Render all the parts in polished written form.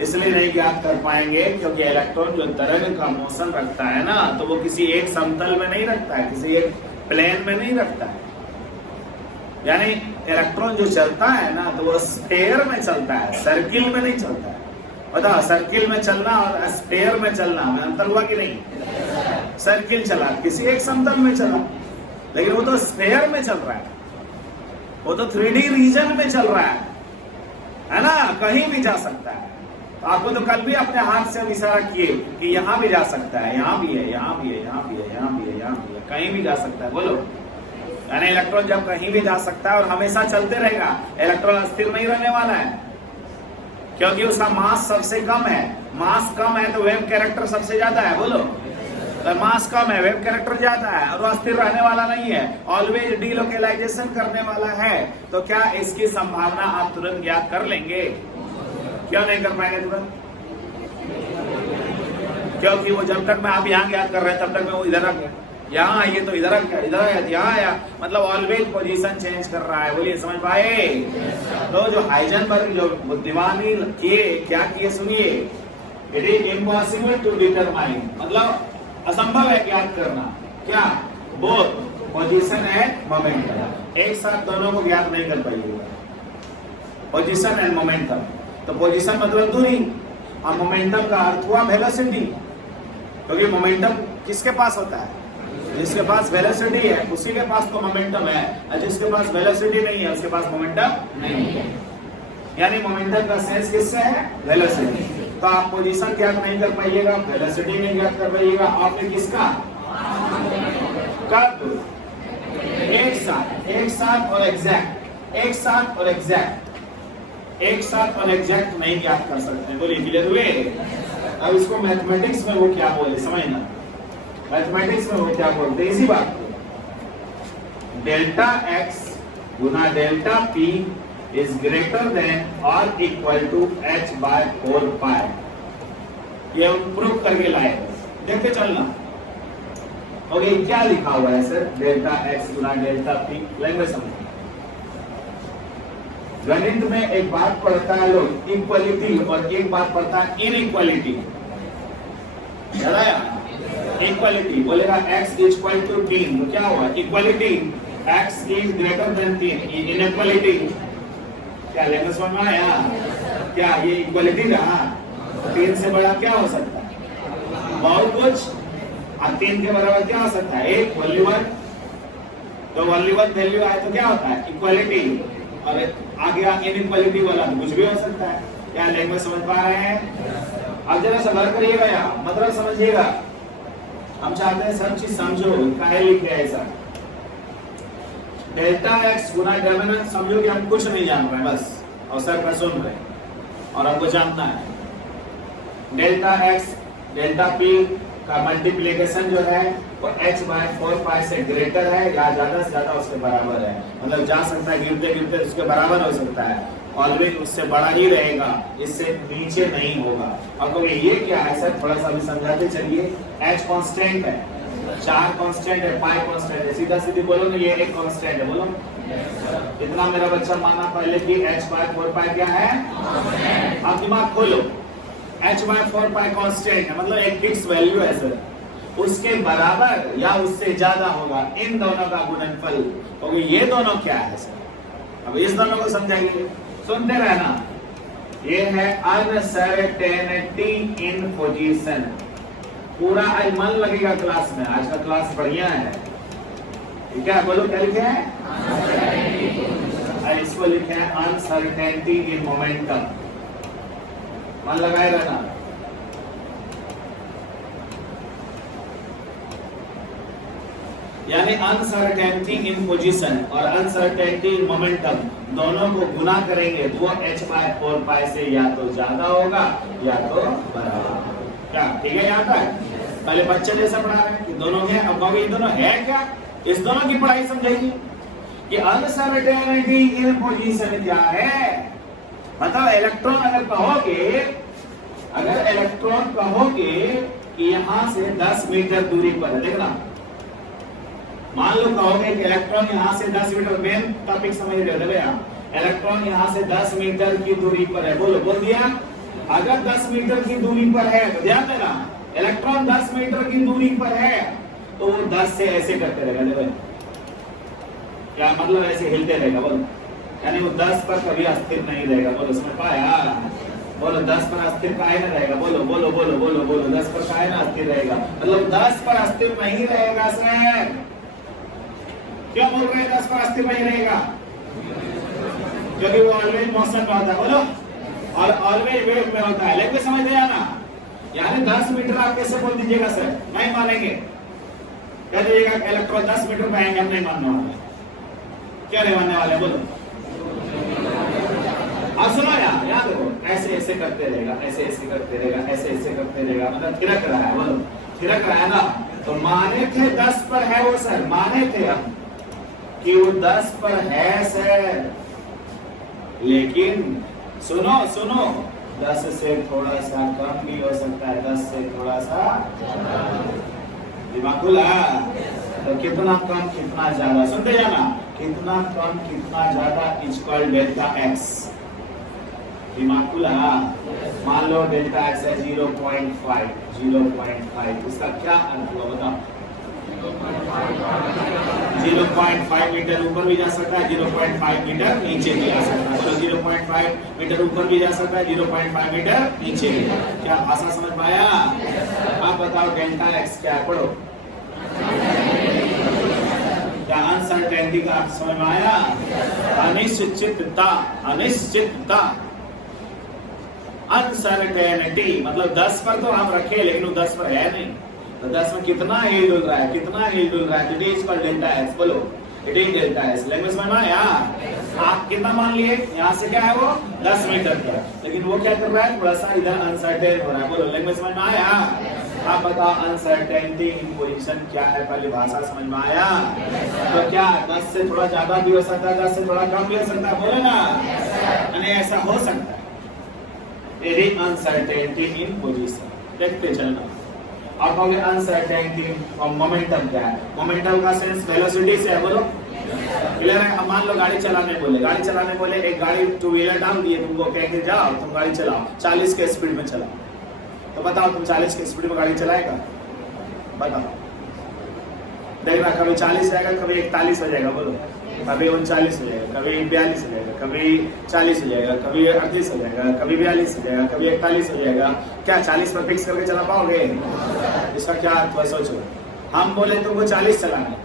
इसलिए नहीं ज्ञात कर पाएंगे क्योंकि इलेक्ट्रॉन जो तरंग का मोशन रखता है ना, तो वो किसी एक समतल में नहीं रखता है, किसी एक प्लेन में नहीं रखता है। यानी इलेक्ट्रॉन जो चलता है ना, तो वो स्फीयर में चलता है, सर्किल में नहीं चलता है। बताओ, सर्किल में चलना और स्फीयर में चलना में अंतर हुआ कि नहीं? सर्किल चला, किसी एक समतल में चला, लेकिन वो तो स्फीयर में चल रहा है, वो तो 3D रीजन में चल रहा है ना, कहीं भी जा सकता है। तो आपको तो कल भी अपने हाथ से इशारा किए कि यहाँ भी जा सकता है, यहाँ भी है, यहाँ भी है, यहाँ भी है, यहाँ भी है, यहाँ भी है, कहीं भी जा सकता है। बोलो, यानी इलेक्ट्रॉन जब कहीं भी जा सकता है और हमेशा चलते रहेगा, इलेक्ट्रॉन अस्थिर नहीं रहने वाला है, क्योंकि उसका मास सबसे कम है। मास कम है तो वेव कैरेक्टर सबसे ज्यादा है। बोलो, तो मास कम है, वेव कैरेक्टर ज्यादा है, और वो अस्थिर रहने वाला नहीं है, ऑलवेज डीलोकेलाइजेशन करने वाला है। तो क्या इसकी संभावना आप तुरंत ज्ञात कर लेंगे? क्यों नहीं कर पाएंगे तुरंत? क्योंकि वो जब तक मैं आप यहाँ ज्ञात कर रहे हैं, तब तक मैं वो इधर आ गया, यहाँ आइए तो इधर आ गया, इधर आया यहाँ आया, मतलब ऑलवेज पोजीशन चेंज कर रहा है। बोलिए, समझ पाए? तो जो हाइजेनबर्ग जो बुद्धिमानी किए, क्या किए सुनिए, it is impossible to determine, मतलब असंभव है ज्ञात करना। क्या? बोथ पोजीशन एंड मोमेंटम, एक साथ दोनों को ज्ञात नहीं कर पाइएगा, पोजीशन एंड मोमेंटम। तो पोजीशन मतलब दूरी, और मोमेंटम का अर्थ हुआ वेलोसिटी, क्योंकि मोमेंटम किसके पास होता है? जिसके पास वेलोसिटी है उसी के पास तो मोमेंटम है, और जिसके पास वेलोसिटी नहीं है उसके पास मोमेंटम नहीं है। यानी मोमेंटम का सेंस किससे है? वेलोसिटी। तो आप पोजीशन ज्ञात नहीं कर पाइएगा, वेलोसिटी नहीं ज्ञात कर पाइएगा, आपने किसका? कब? एक साथ और एग्जैक्ट, एक साथ और एग्जैक्ट, एक साथ और एग्जैक्ट नहीं ज्ञात कर सकते। बोलिए, क्लियर हुए? अब इसको मैथमेटिक्स में वो क्या बोले समझना, मैथमेटिक्स में वो क्या बोलते हैं, इसी बात को, डेल्टा एक्स गुना delta P is greater than और इक्वल टू h बाय 4 पाई। ये प्रूव करके लाए, देखते चलना। ओके, क्या लिखा हुआ है सर? डेल्टा एक्स गुना डेल्टा पी। लैंग्वेज समझ, गणित में एक बात पढ़ता है लोग इक्वलिटी, और एक बात पढ़ता है इनइक्वालिटी। इक्वालिटी बोलेगा x इज इक्वल टू 3, तो क्या हुआ? Equality, x is greater than 3। Inequality, क्या लैंग्वेज समझ में आया? क्या ये इक्वालिटी रहा? 3 से बड़ा क्या हो सकता है? बहुत कुछ। और 3 के बराबर क्या हो सकता है? एक वैल्यू 1, तो वैल्यू 1 वैल्यू आए तो क्या होता है? इक्वालिटी। और आगे इनइक्वालिटी वाला कुछ भी हो सकता है। क्या लैंग्वेज समझ पा रहे हैं? अब जरा सा गौर करिएगा, या मतलब समझिएगा, हम चाहते हैं सब चीज समझो, काहे लिख दिया ऐसा। डेल्टा एक्स गुना डेल्टा, समझो कि हम कुछ नहीं जान रहे, बस अवसर पर सुन रहे और हमको जानना है। डेल्टा एक्स डेल्टा पी का मल्टीप्लीकेशन जो है वो h बाय 4 पाई से ग्रेटर है या ज्यादा से ज्यादा उसके बराबर है, मतलब जा सकता है गिरते गिरते उसके बराबर हो सकता है, ऑलवेज उससे बड़ा ही रहेगा, इससे नीचे नहीं होगा। अब कहोगे ये क्या है सर, थोड़ा सा भी समझाते चलिए। h कांस्टेंट है, 4 कांस्टेंट है, पाई कांस्टेंट है, सीधा सीधी बोलो ना ये एक कांस्टेंट है। बोलो, इतना मेरा बच्चा माना पहले कि h बाय 4 पाई क्या है? आप दिमाग खोलो, h बाय 4 पाई कांस्टेंट है, मतलब एक फिक्स वैल्यू है सर, उसके बराबर या उससे ज्यादा होगा इन दोनों का गुणनफल। तो ये दोनों क्या है सर? अब इस दोनों को समझाइए, सुनते रहना। ये है अनसर्टेनिटी इन पोजीशन। पूरा आज मन लगेगा क्लास में, आज का क्लास बढ़िया है, ठीक है? बोलो क्या लिखे हैं? इसको लिखे हैं अनसर्टेनिटी इन मोमेंटम। मन लगाए रहना। यानी अनसर्टेनिटी इन पोजीशन और अनसर्टेनिटी इन मोमेंटम दोनों को गुना करेंगे तो वो h बाय 4 पाई से या तो ज्यादा होगा या तो बराबर। क्या ठीक है? यहाँ तक पहले बच्चे जैसा पढ़ा रहे हैं कि दोनों है, अब कहोगे ये दोनों है क्या? इस दोनों की पढ़ाई समझाइए कि अनसर्टेनिटी इन पोजीशन क्या है। मतलब इलेक्ट्रॉन अगर इलेक्ट्रॉन कहोगे कि यहाँ से 10 मीटर दूरी पर है, देखना, मान लो कहोगे कि इलेक्ट्रॉन यहाँ से 10 मीटर, मेन टॉपिक समझ रहे हो, इलेक्ट्रॉन यहाँ से 10 मीटर की दूरी पर है। बोलो, बोल दिया अगर 10 मीटर की दूरी पर है तो ध्यान देना, इलेक्ट्रॉन 10 मीटर की दूरी पर है तो वो 10 से ऐसे करते रहेगा। देखो क्या मतलब, ऐसे हिलते रहेगा। बोलो, यानी वो 10 पर कभी अस्थिर नहीं रहेगा। बोलो, समझ पाया? बोलो, 10 पर अस्थिर काहे ना रहेगा? बोलो बोलो बोलो बोलो बोलो, 10 पर काहे ना अस्थिर रहेगा? मतलब 10 पर अस्थिर नहीं रहेगा सर। क्यों बोल रहे हैं 10 पर अस्थिर नहीं रहेगा? क्योंकि वो ऑलवेज मोशन में होता है। बोलो, और ऑलवेज वेव में होता है। लेकिन समझ गया ना? यानी 10 मीटर आप कैसे बोल दीजिएगा सर? नहीं मानेंगे। कह दीजिएगा इलेक्ट्रॉन 10 मीटर में आएंगे, हम नहीं मानने वाले। क्या नहीं मानने वाले? बोलो, अब सुनो याद रखो, ऐसे ऐसे करते रहेगा, ऐसे ऐसे करते रहेगा, ऐसे ऐसे करते रहेगा, मतलब थिरक रहा है। बोलो, थिरक रहा है ना? तो माने थे 10 पर है वो सर, माने थे हम कि वो 10 पर है सर, लेकिन सुनो सुनो, 10 से थोड़ा सा कम भी हो सकता है, 10 से थोड़ा सा दिमाग खुला। तो कितना कम कितना ज्यादा, सुनते जाना, कितना कम कितना ज्यादा इज कॉल्ड डेल्टा एक्स। दिमाग खुला। मान लो डेल्टा एक्स है 0.5, 0.5, इसका क्या अर्थ हुआ बताओ? 0.5 मीटर ऊपर भी जा सकता है, 0.5 मीटर नीचे भी जा सकता है। 0.5 मीटर ऊपर भी जा सकता है, 0.5 मीटर नीचे भी। क्या भाषा समझ पाया? आप बताओ डेल्टा एक्स क्या है? पढ़ो। क्या अनसर्टेनिटी का अर्थ समझ में आया? अनिश्चितता, अनिश्चितता, अनसर्टेनिटी। मतलब 10 पर तो हम रखे, लेकिन वो 10 पर है नहीं। तो 10 में कितना हिल डुल रहा है, कितना हिल डुल रहा है? It is called delta X. बोलो, it is delta X. Language में ना यार, आप कितना मान लिए? यहाँ से क्या है वो 10 मीटर का, लेकिन वो क्या कर रहा है? थोड़ा सा इधर अनसर्टेन हो रहा है। बोलो, लैंग्वेज में ना आया? आप बताओ, अनसर्टेनिटी इन पोजीशन क्या है? पहले भाषा समझ में आया? तो क्या 10 से थोड़ा ज्यादा भी हो सकता है, 10 से थोड़ा कम भी हो सकता है। बोलो ना, यानी ऐसा हो सकता है। अनसर्टेनिटी इन पोजीशन देखते चलना। आप कहोगे अनसर्टेनिटी और मोमेंटम क्या है? मोमेंटम का सेंस वेलोसिटी से है। बोलो, क्लियर है? हम मान लो गाड़ी चलाने बोले, गाड़ी चलाने बोले, एक गाड़ी टू व्हीलर डाल दिए, तुमको कह के जाओ तुम गाड़ी चलाओ, 40 के स्पीड में चलाओ। तो बताओ, तुम 40 के स्पीड में गाड़ी चलाएगा? बताओ, देखना, कभी 40 जाएगा, कभी 41 हो जाएगा। बोलो, कभी 39 हो जाएगा, कभी 42 हो जाएगा, कभी 40 हो जाएगा, कभी 38 हो जाएगा, कभी 42 हो जाएगा, कभी 41 हो जाएगा। क्या 40 पर फिक्स करके चला पाओगे? इसका क्या अर्थ हुआ सोचो। हम बोले तुमको 40 चलाना है,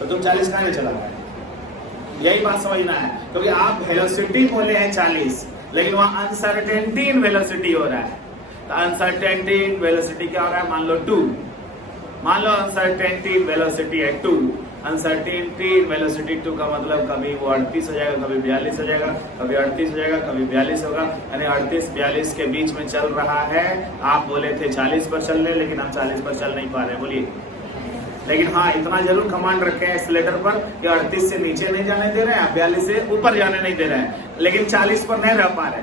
तो तुम 40 कहाँ नहीं चला रहे? यही बात समझना है, क्योंकि आप वेलोसिटी बोले हैं 40, लेकिन वहां अनसर्टेनिटी इन वेलोसिटी हो रहा है। तो अनसर्टेनिटी इन वेलोसिटी क्या हो रहा है? मान लो 2, मान लो अनसर्टेनिटी इन वेलोसिटी है 2। अनसर्टेनिटी इन वेलोसिटी 2 का मतलब कभी वो 38 हो जाएगा, कभी 42 हो जाएगा, कभी 38 हो जाएगा, कभी 42 होगा। यानी 38-42 के बीच में चल रहा है। आप बोले थे 40 पर चलने, लेकिन हम 40 पर चल नहीं पा रहे। बोलिए, लेकिन हाँ इतना जरूर कमांड रखे हैं इस लेटर पर कि 38 से नीचे नहीं जाने दे रहे हैं, 42 से ऊपर जाने नहीं दे रहे हैं, लेकिन 40 पर नहीं रह पा रहे।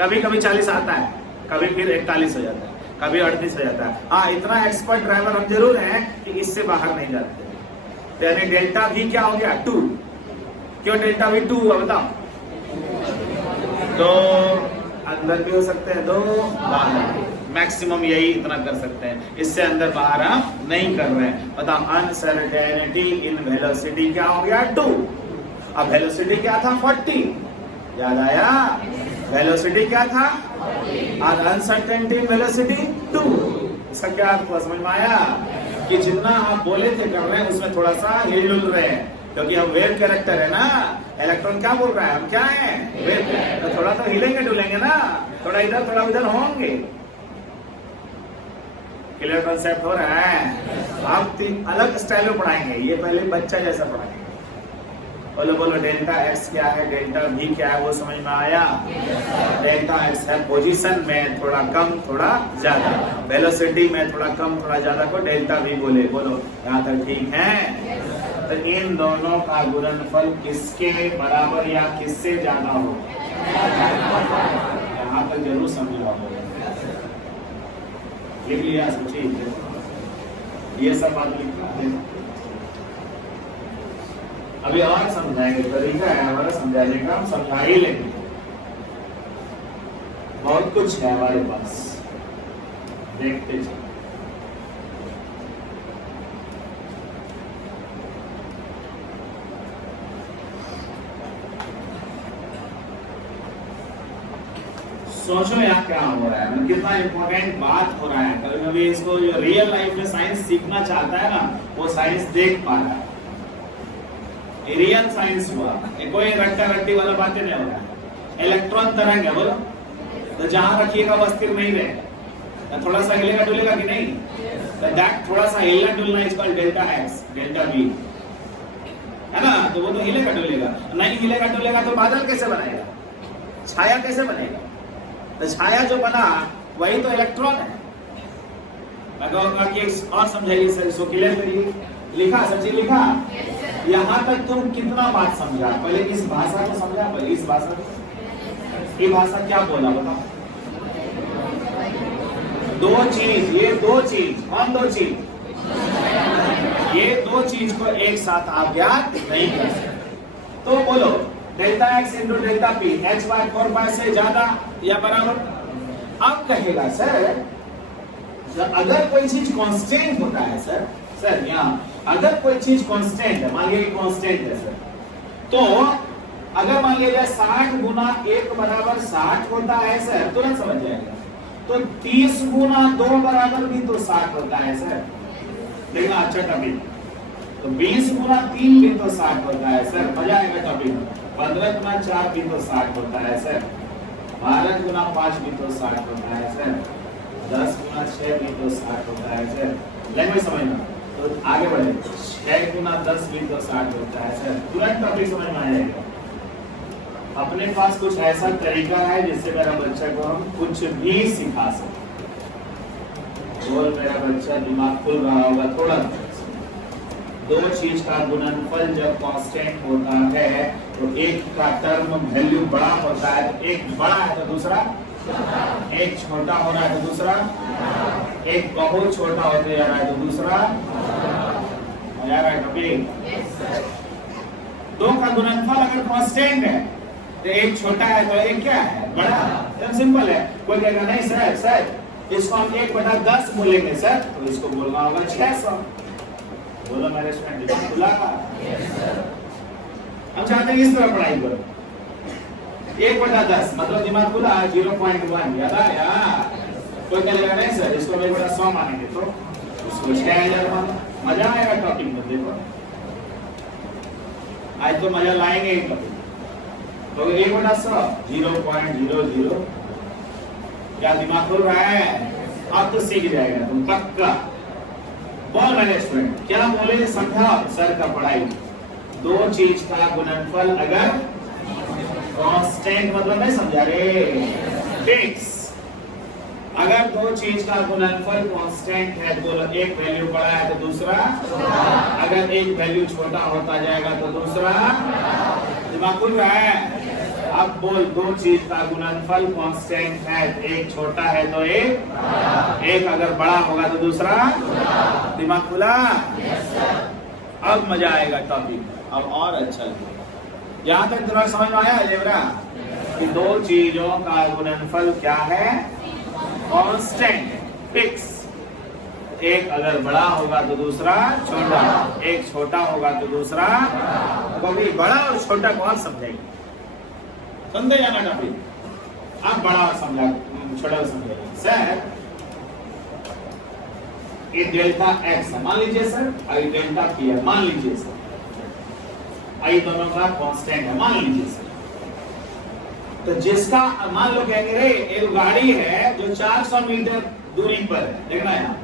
कभी कभी 40 आता है, कभी फिर 41 हो जाता है, कभी 38 हो जाता है। हाँ, इतना एक्सपर्ट ड्राइवर हम जरूर हैं कि इससे बाहर नहीं जाते। तो यानी डेल्टा भी क्या हो गया? 2। क्यों डेल्टा भी 2 हुआ बताओ? तो अंदर भी हो सकते हैं, 2 बाहर, मैक्सिमम यही इतना कर सकते हैं, इससे अंदर बाहर हम नहीं कर रहे हैं। बताओ, अनसर्टेनिटी इन वेलोसिटी क्या हो गया? 2। अब वेलोसिटी क्या था? 40। याद आया? वेलोसिटी क्या था? और अनसर्टेनिटी इन वेलोसिटी 2। इसका क्या आपको समझ में आया? कि जितना आप बोले थे कर रहे हैं, उसमें थोड़ा सा हिल डुल रहे हैं, क्योंकि हम वेव कैरेक्टर है ना। इलेक्ट्रॉन क्या बोल रहा है? हम क्या है? वेव। तो थोड़ा तो हिलेंगे डुलेंगे ना, थोड़ा इधर थोड़ा उधर होंगे। क्लियर कॉन्सेप्ट हो रहा है? आप अलग स्टाइल में पढ़ाएंगे, ये पहले बच्चा जैसा पढ़ाएंगे। बोलो बोलो, डेल्टा एक्स क्या है, डेल्टा भी क्या है, वो समझ में आया? डेल्टा एक्स है पोजीशन में थोड़ा कम थोड़ा ज्यादा, वेलोसिटी में थोड़ा कम थोड़ा ज्यादा को डेल्टा भी बोले। बोलो, यहाँ तक ठीक है? तो इन दोनों का गुणनफल किसके बराबर या किससे ज्यादा हो, यहाँ तक जरूर समझ आओ। लिख लिया? सोचिए, ये सब बात लिखना है। अभी और समझाएंगे, तरीका है हमारा समझाने का, हम समझा ही लेंगे। बहुत कुछ है हमारे पास, देखते चलो। सोचो यहाँ क्या हो रहा है, कितना इंपॉर्टेंट बात हो रहा है। कभी कभी इसको जो रियल लाइफ में साइंस सीखना चाहता है ना, वो साइंस देख पा रहा है। रियल साइंस हुआ, कोई रट्टा रट्टी वाला बातें नहीं हो रहा है। इलेक्ट्रॉन तरंग है, बोलो तो जहां रखिएगा वो स्थिर नहीं रहे, थोड़ा सा हिलेगा डुलेगा कि नहीं, तो दैट थोड़ा सा हिलना डुलना is called delta X delta B, है ना। तो वो तो हिलेगा डुलेगा, नहीं हिलेगा डुलेगा तो बादल कैसे बनाएगा, छाया कैसे बनेगा। तो छाया जो बना वही तो इलेक्ट्रॉन है। और समझाइए सर, इसको क्लियर करिए। लिखा सच्ची लिखा, यहाँ तक तुम कितना बात समझा। पहले इस भाषा को समझा, पहले इस भाषा को। ये भाषा क्या बोला बताओ। दो चीज, ये दो चीज, कौन दो चीज, ये दो चीज को एक साथ आप ज्ञात नहीं कर सकते। तो बोलो delta x into delta p, h by 4 से ज्यादा या बराबर। अब कहेगा सर अगर कोई चीज कांस्टेंट होता है सर यहाँ अगर कोई चीज कांस्टेंट है, मान लीजिए कांस्टेंट है सर, तो अगर मान लीजिए 60 गुना 1 बराबर 60 होता है सर, तुरंत समझ जाएगा। तो 30 गुना 2 बराबर भी तो 60 होता है सर, देखना अच्छा टॉपिक। तो 20 गुना 3 भी तो 60 होता है सर, मजा आएगा टॉपिक। 15 गुना 4 भी तो 60 होता है सर, 12 गुना 5 भी तो 60 होता है सर, 10 गुना 6 भी तो 60 होता है सर। लैंग्वेज समझना, तो आगे बढ़े। 6 गुना 10 भी तो 60 होता है सर, तुरंत टॉपिक समझ में आ जाएगा। अपने पास कुछ ऐसा तरीका है जिससे मेरा बच्चा को हम कुछ भी सिखा सकते। बोल मेरा बच्चा दिमाग खुल रहा होगा थोड़ा। दो चीज का गुणनफल जब कांस्टेंट होता है तो एक का टर्म वैल्यू बड़ा होता है, तो एक बड़ा है तो दूसरा, एक छोटा हो रहा है तो दूसरा, एक बहुत छोटा होते जा रहा है तो दूसरा। मजा आ रहा है टॉपिक। दो का गुणनफल अगर कांस्टेंट है तो एक छोटा है तो एक क्या है, बड़ा। एकदम सिंपल है। कोई कहेगा नहीं सर इसको हम 1/10 बोलेंगे सर, तो इसको बोलना होगा 600। बोलो मेरे स्टूडेंट खुला। हम चाहते हैं इस तरह पढ़ाई करो, 1/10 मतलब दिमाग खुला, 0.1 याद आया। कोई कहेगा नहीं सर इसको 1/100 मानेंगे, तो उसको 6000 मानो। मजा आएगा टॉपिक में। देखो आज तो मजा लाएंगे एक टॉपिक। तो 1/100 0.00। क्या दिमाग खुल रहा है? अब तो सीख जाएगा तुम पक्का। बोल मेरे स्टूडेंट क्या बोले समझा सर का पढ़ाई। दो चीज का गुणनफल अगर कांस्टेंट मतलब नहीं समझा रे, फिक्स। अगर दो चीज का गुणनफल कांस्टेंट है, बोलो एक वैल्यू बड़ा है तो दूसरा, अगर एक वैल्यू छोटा होता जाएगा तो दूसरा। दिमाग खुल रहा है? अब बोल दो चीज का गुणनफल कांस्टेंट है, एक छोटा है तो एक अगर बड़ा होगा तो दूसरा। दिमाग खुला? अब मजा आएगा टॉपिक, अब और अच्छा लगेगा। यहाँ तक तुम्हारा समझ में आया जेबरा कि दो चीजों का गुणनफल क्या है? Constant, fix. एक अगर बड़ा होगा तो दूसरा छोटा, एक छोटा होगा तो दूसरा। कभी बड़ा और छोटा कौन समझेगा? समझे जाना टॉपिक। आप बड़ा समझा, छोटा समझेगा। सर ये डेल्टा एक्स है मान लीजिए सर, और ये डेल्टा पी है मान लीजिए सर, आई दोनों का कांस्टेंट है मान लीजिए सर। तो जिसका मान लो कहेंगे रे एक गाड़ी है जो 400 मीटर दूरी पर है, देखना यहाँ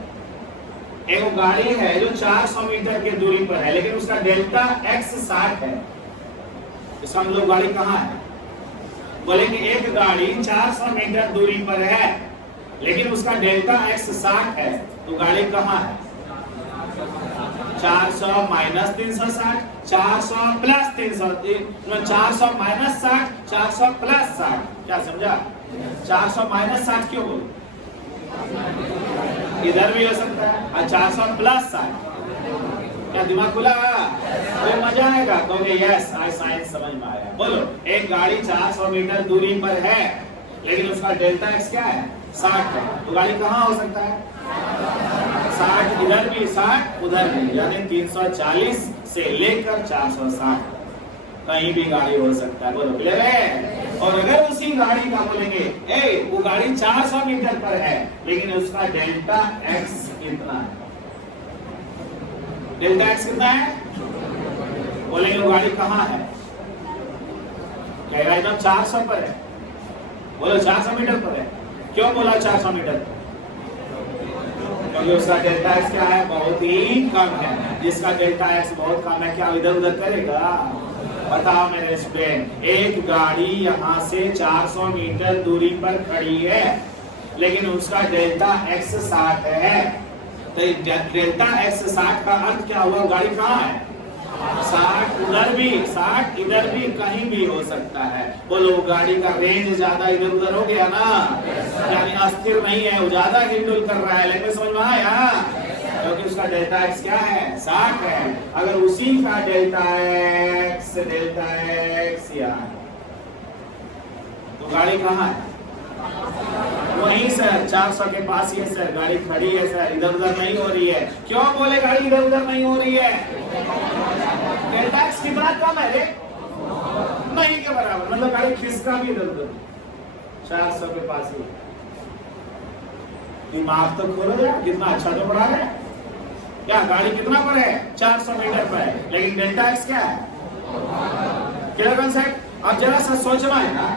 एक गाड़ी है जो 400 मीटर की दूरी पर है, लेकिन उसका डेल्टा एक्स 60 है। इसका मतलब गाड़ी कहाँ है? बोलेंगे एक गाड़ी 400 मीटर दूरी पर है लेकिन उसका डेल्टा एक्स 60 है, तो गाड़ी कहाँ है? 400 माइनस 360, 400 प्लस 360, 400 माइनस 60, 400 प्लस 60। क्या समझा? 400 माइनस 60 क्यों बोल? इधर भी हो सकता है, और 400 प्लस 60। क्या दिमाग खुला? तो मजा आएगा। कहोगे यस आज साइंस समझ में आया। बोलो एक गाड़ी 400 मीटर दूरी पर है लेकिन उसका डेल्टा एक्स क्या है 60 है, तो गाड़ी कहाँ हो सकता है 60 इधर भी 60 उधर भी, यानी 340 से लेकर 460 कहीं भी गाड़ी हो सकता है। बोलो क्लियर है? और अगर उसी गाड़ी का बोलेंगे वो गाड़ी 400 मीटर पर है लेकिन उसका डेल्टा एक्स कितना है, डेल्टा एक्स कितना है, बोलेंगे वो गाड़ी कहाँ है, कहेगा एकदम 400 पर है। बोलो 400 मीटर पर है, क्यों बोला 400 मीटर पर? क्योंकि उसका डेल्टा एक्स क्या है, बहुत ही कम है। जिसका डेल्टा एक्स बहुत कम है क्या इधर उधर करेगा? बताओ मेरे स्टूडेंट, एक गाड़ी यहाँ से 400 मीटर दूरी पर खड़ी है लेकिन उसका डेल्टा एक्स 60 है, तो डेल्टा एक्स 60 का अर्थ क्या हुआ, गाड़ी कहाँ है 60 उधर भी 60 इधर भी, कहीं भी हो सकता है। बोलो गाड़ी का रेंज ज्यादा इधर उधर हो गया ना, यानी अस्थिर नहीं है, वो ज्यादा हिलडुल कर रहा है। लेकिन समझ में आया, क्योंकि उसका डेल्टा एक्स क्या है 60 है। अगर उसी का डेल्टा एक्स यार, तो गाड़ी कहाँ है, वहीं सर 400 के पास ही है सर, गाड़ी खड़ी है सर, इधर उधर नहीं हो रही है। क्यों बोले गाड़ी इधर उधर नहीं हो रही है, डेल्टा एक्स कितना कम है रे, नहीं के बराबर, मतलब गाड़ी खिसका भी इधर उधर 400 के पास ही। दिमाग तो खोलो यार, कितना अच्छा तो पढ़ा रहे हैं। क्या गाड़ी कितना पर है 400 मीटर पर है लेकिन डेल्टा एक्स क्या है, क्या कॉन्सेप्ट? अब जरा सा सोचना है ना,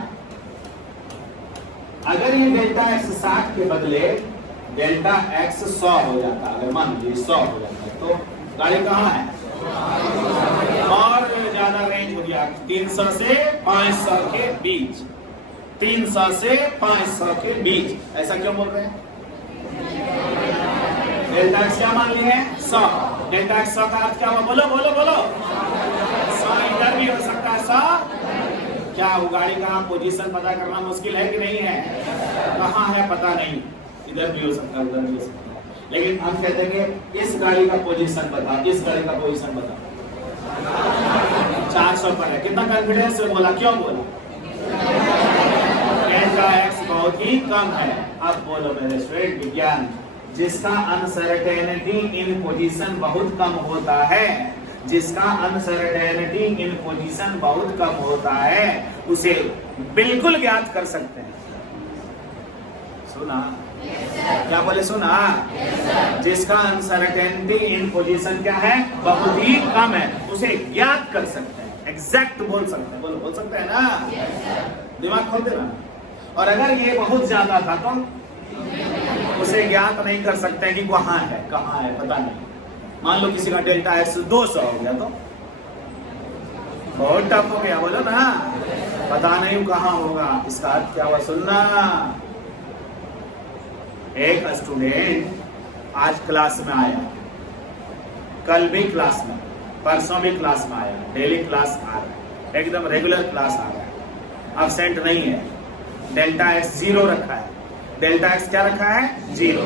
अगर ये डेल्टा एक्स 60 के बदले डेल्टा एक्स 100 हो जाता, अगर मान लीजिए 100 हो जाता, तो गाड़ी कहाँ है, और ज्यादा रेंज हो गया 300 से 500 के बीच, 300 से 500 के बीच। ऐसा क्यों बोल रहे हैं? डेल्टा एक्स क्या मान लिए 100, डेल्टा एक्स 100 का अर्थ क्या हुआ, बोलो बोलो बोलो 100 इधर भी हो सकता है 100। क्या वो गाड़ी का पोजीशन पता करना मुश्किल है कि नहीं है, कहाँ है पता नहीं, इधर भी हो सकता है उधर भी हो सकता है। लेकिन हम कहते हैं कि इस गाड़ी का पोजीशन बता, इस गाड़ी का पोजीशन बता, 400 पर है। कितना कॉन्फिडेंस से बोला, क्यों बोला? डेल्टा एक्स बहुत ही कम है। अब बोलो मेरे स्टूडेंट, विज्ञान जिसका अनसर्टेनिटी इन पोजीशन बहुत कम होता है, जिसका अनसर्टेनिटी इन पोजीशन बहुत कम होता है, उसे बिल्कुल ज्ञात कर सकते हैं। सुना? क्या बोले सुना? जिसका अनसर्टेनिटी इन पोजीशन क्या है, बहुत ही कम है, उसे ज्ञात कर सकते हैं, एग्जैक्ट बोल सकते हैं। बोलो बोल सकते हैं ना, दिमाग खोल देना। और अगर ये बहुत ज्यादा था तो उसे ज्ञात नहीं कर सकते कि कहाँ है पता नहीं। मान लो किसी का डेल्टा एक्स 200 हो गया तो बहुत टफ हो गया, बोलो ना, पता नहीं कहाँ होगा। इसका अर्थ क्या हुआ, सुनना। एक स्टूडेंट आज क्लास में आया, कल भी क्लास में, परसों भी क्लास में आया, डेली क्लास आ रहा है, एकदम रेगुलर क्लास आ रहा है, अब्सेंट नहीं है, डेल्टा एक्स 0 रखा है, डेल्टा एक्स क्या रखा है 0।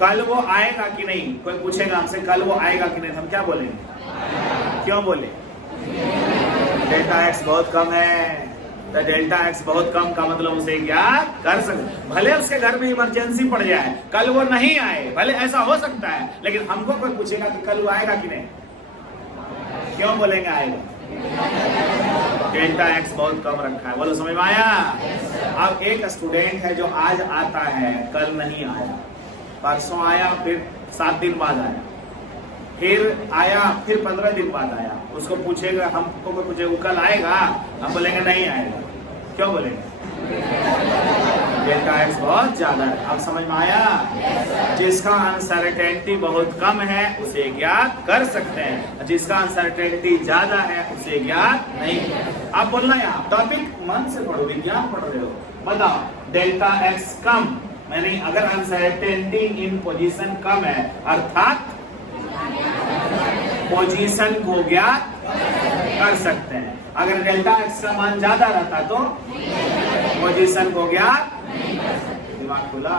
कल वो आएगा कि नहीं, कोई पूछेगा हमसे कल वो आएगा कि नहीं, हम क्या बोलेंगे, क्यों बोले? डेल्टा एक्स बहुत कम है, तो डेल्टा एक्स बहुत कम का मतलब उसे ज्ञात कर सकते। भले उसके घर में इमरजेंसी पड़ जाए, कल वो नहीं आए, भले ऐसा हो सकता है, लेकिन हमको कोई पूछेगा कि कल वो आएगा कि नहीं, क्यों बोलेंगे आएगा? डेल्टा एक्स बहुत कम रखा है। बोलो समझ में आया? अब एक स्टूडेंट है जो आज आता है, कल नहीं आया, परसों आया, फिर 7 दिन बाद आया, फिर आया, फिर 15 दिन बाद आया, उसको पूछेगा, हमको कोई पूछेगा वो कल आएगा, हम बोलेंगे नहीं आएगा, क्यों बोलेंगे? डेल्टा एक्स बहुत ज्यादा है। अब समझ में आया? जिसका अनसर्टेनिटी बहुत कम है उसे ज्ञात कर सकते हैं, जिसका अनसर्टेनिटी ज्यादा है उसे ज्ञात नहीं। अब बोलना यहाँ टॉपिक मन से पढ़ो, विज्ञान पढ़ रहे हो, बताओ डेल्टा एक्स कम, मैंने अगर अनसर्टेनिटी इन पोजीशन कम है, अर्थात पोजीशन को ज्ञात कर सकते हैं। अगर डेल्टा एक्स का मान ज्यादा रहता तो पोजीशन को ज्ञात। दिमाग खुला?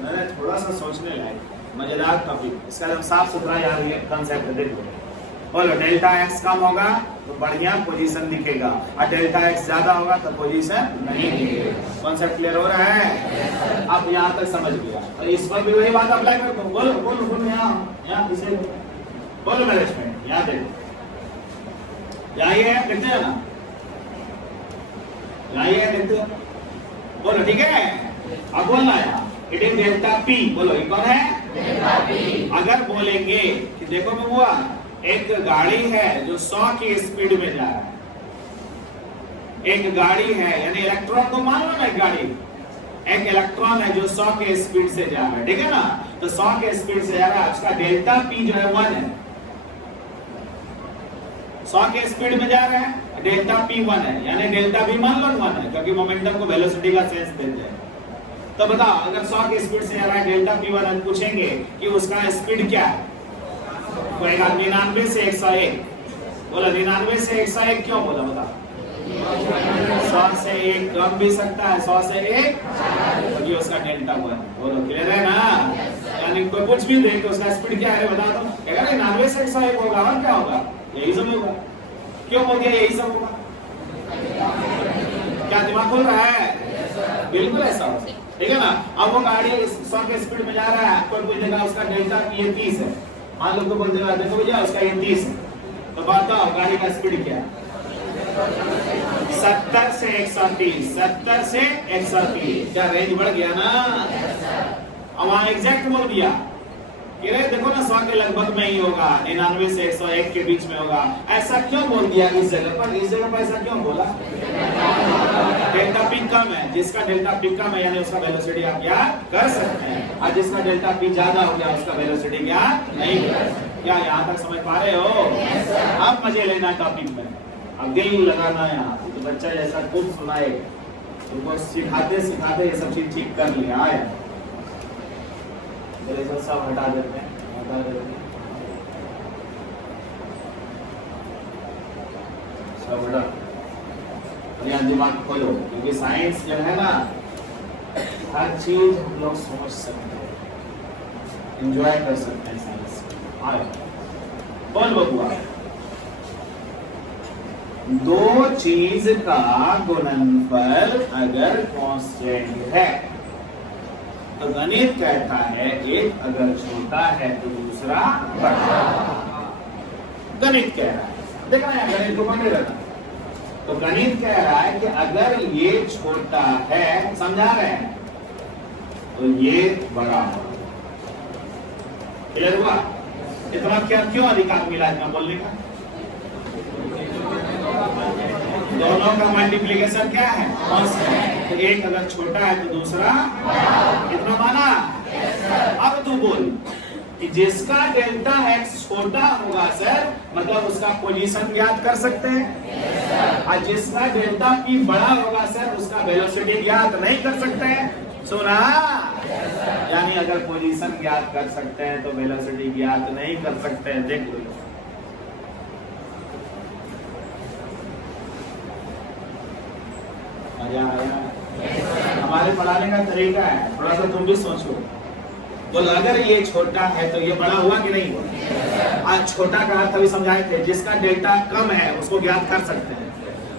मैंने थोड़ा सा सोचने लायक मजेदार टॉपिक, इसका एकदम साफ सुथरा यार ये कंसेप्ट देखो। बोलो डेल्टा एक्स कम होगा तो बढ़िया पोजीशन दिखेगा, और डेल्टा एक्स ज्यादा होगा तो पोजीशन नहीं दिखेगा। कॉन्सेप्ट क्लियर हो रहा है? आप यहाँ तक समझ गया, तो इस पर भी वही बात अप्लाई कर दो। बोलो बोलो बोलो, यहाँ इसे बोलो मैनेजमेंट, यहाँ देखो, यहाँ ये है, देखते हैं ना, यहाँ ये है, देखते हो, बोलो ठीक है। अब बोलना है इट इज डेल्टा पी, बोलो ये कौन है? Delta P. अगर बोलेंगे कि देखो मैं हुआ एक गाड़ी है जो 100 की स्पीड में जा रहा है, एक गाड़ी है यानी इलेक्ट्रॉन को मान लो ना, एक गाड़ी, एक इलेक्ट्रॉन है जो 100 के स्पीड से जा रहा है, ठीक है ना, तो 100 के स्पीड से जा रहा है, उसका डेल्टा पी जो है 1 है, 100 के स्पीड में जा रहा है, डेल्टा पी 1 है, यानी डेल्टा भी मान लो 1 है, क्योंकि मोमेंटम को वेलोसिटी का सेंस देते हैं। तो बताओ अगर 100 की स्पीड से जा रहा है, डेल्टा पी 1 है, पूछेंगे कि उसका स्पीड क्या है, कोएगा 99 से 101, बोला 99 से 101 क्यों बोला, बताओ 100 से 1 कम भी सकता है, 100 से 1 क्योंकि उसका डेल्टा 1, बोलो क्लियर है ना? यानी कोई कुछ भी दे कि उसका स्पीड क्या है बता दो, क्या 99 से 101 होगा, और क्या होगा, यही सब होगा। क्यों हो गया यही सब होगा? क्या दिमाग खुल रहा है? बिल्कुल ऐसा हो, ठीक है ना। अब वो गाड़ी 100 के स्पीड में जा रहा है, कोई पूछेगा उसका डेल्टा पी 30 है, मान लो तो बोल देगा देखो भैया उसका 30 है, तो बताओ गाड़ी का स्पीड क्या है? 70 से 130, 70 से 130, क्या रेंज बढ़ गया ना? अब वहां एग्जैक्ट बोल दिया कि रे देखो ना 100 के लगभग में ही होगा, 99 से 101 के बीच में होगा। ऐसा क्यों बोल दिया इस जगह पर? इस जगह पर ऐसा क्यों बोला? डेल्टा पी कम है, जिसका डेल्टा पी कम है यानी उसका वेलोसिटी आप ज्ञात कर सकते हैं, और जिसका डेल्टा पी ज्यादा हो गया उसका वेलोसिटी ज्ञात नहीं कर सकते। क्या यहाँ तक समझ पा रहे हो? अब मजे लेना टॉपिक में, अब दिल लगाना है। यहाँ तो बच्चा जैसा खूब सुनाए, तो सिखाते सिखाते ये सब चीज ठीक कर लिया आया, सब हटा देते हैं, हटा देते हैं, सब हटा, यहाँ दिमाग खोलो, क्योंकि साइंस जो है ना हर चीज हम लोग समझ सकते हैं, एंजॉय कर सकते हैं साइंस। आए बोल बबुआ, दो चीज का गुणनफल अगर कांस्टेंट है तो गणित कहता है एक अगर छोटा है तो दूसरा बड़ा। गणित कह रहा है, देखा है गणित को माने रहता, तो गणित कह रहा है कि अगर ये छोटा है, समझा रहे हैं, तो ये बड़ा होगा। क्लियर हुआ? इतना क्या क्यों अधिकार मिला इतना बोलने का? दोनों का मल्टीप्लिकेशन क्या है? कांस्टेंट। तो एक अगर छोटा है तो दूसरा कितना माना? अब तू बोल कि जिसका डेल्टा एक्स छोटा होगा सर, मतलब उसका पोजीशन ज्ञात कर सकते हैं, और जिसका डेल्टा पी बड़ा होगा सर उसका वेलोसिटी ज्ञात नहीं कर सकते हैं। सुना? यानी अगर पोजीशन ज्ञात कर सकते हैं तो वेलोसिटी ज्ञात नहीं कर सकते हैं। देख लो, हमारे पढ़ाने का तरीका है, थोड़ा सा तुम भी सोचो। बोल अगर ये छोटा है तो ये बड़ा हुआ कि नहीं हुआ? आज छोटा का अर्थ अभी समझाए थे, जिसका डेल्टा कम है उसको ज्ञात कर सकते हैं,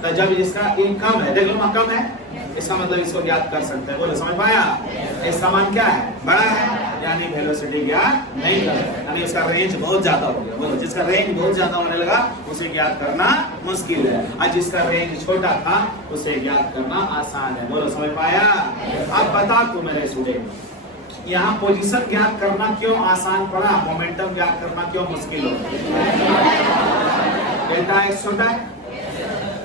तो जब जिसका ये कम है, देख लो कम है, इसका मतलब इसको ज्ञात कर सकते हैं। बोलो समझ पाया? इसका मान क्या है? बड़ा है, यानी वेलोसिटी ज्ञात नहीं कर सकते, यानी इसका रेंज बहुत ज्यादा हो गया। बोलो जिसका रेंज बहुत ज्यादा होने लगा उसे ज्ञात करना मुश्किल है, और जिसका रेंज छोटा था उसे ज्ञात करना आसान है। बोलो समझ पाया? अब बता तू मेरे स्टूडेंट, यहाँ पोजीशन ज्ञात करना क्यों आसान पड़ा, मोमेंटम ज्ञात करना क्यों मुश्किल हो? डेल्टा एक्स छोटा है,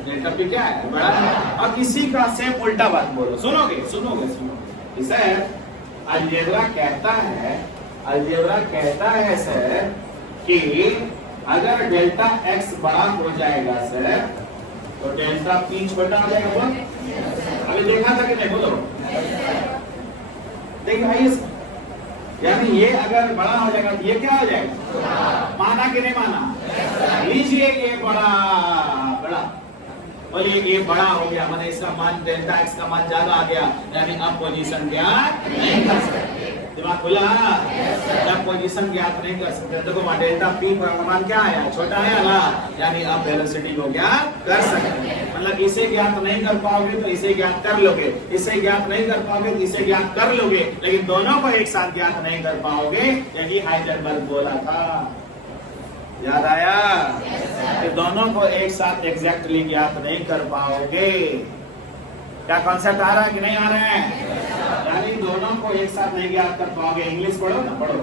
डेल्टा पी क्या है? बड़ा है। अब इसी का सेम उल्टा बात बोलो, सुनोगे सुनोगे सुनोगे। सर अलजेब्रा कहता है सर कि अगर डेल्टा एक्स बड़ा हो जाएगा सर तो डेल्टा पी छोटा हो जाएगा। बोल अभी देखा था कि नहीं? बोलो देखिए, यानी ये अगर बड़ा हो जाएगा तो ये क्या हो जाएगा? माना कि नहीं माना? लीजिए ये बड़ा बोलिए ये बड़ा हो गया, मैंने इसका मान डेल्टा एक्स का मान ज्यादा आ गया, यानी अब पोजीशन ज्ञात नहीं कर सकते। दिमाग खुला? जब पोजीशन ज्ञात नहीं कर सकते, देखो वहां डेल्टा पी का मान क्या आया, छोटा आया ना, यानी अब वेलोसिटी को ज्ञात कर सकते हैं। मतलब इसे ज्ञात नहीं कर पाओगे तो इसे ज्ञात कर लोगे, इसे ज्ञात नहीं कर पाओगे तो इसे ज्ञात कर लोगे, लेकिन दोनों को एक साथ ज्ञात नहीं कर पाओगे, यही हाइजेनबर्ग बोला था। याद आया? कि दोनों को एक साथ एग्जैक्टली ज्ञात नहीं कर पाओगे। क्या कॉन्सेप्ट आ रहा है कि नहीं आ रहा है? यानी दोनों को एक साथ नहीं ज्ञात कर पाओगे। इंग्लिश पढ़ो ना, पढ़ो।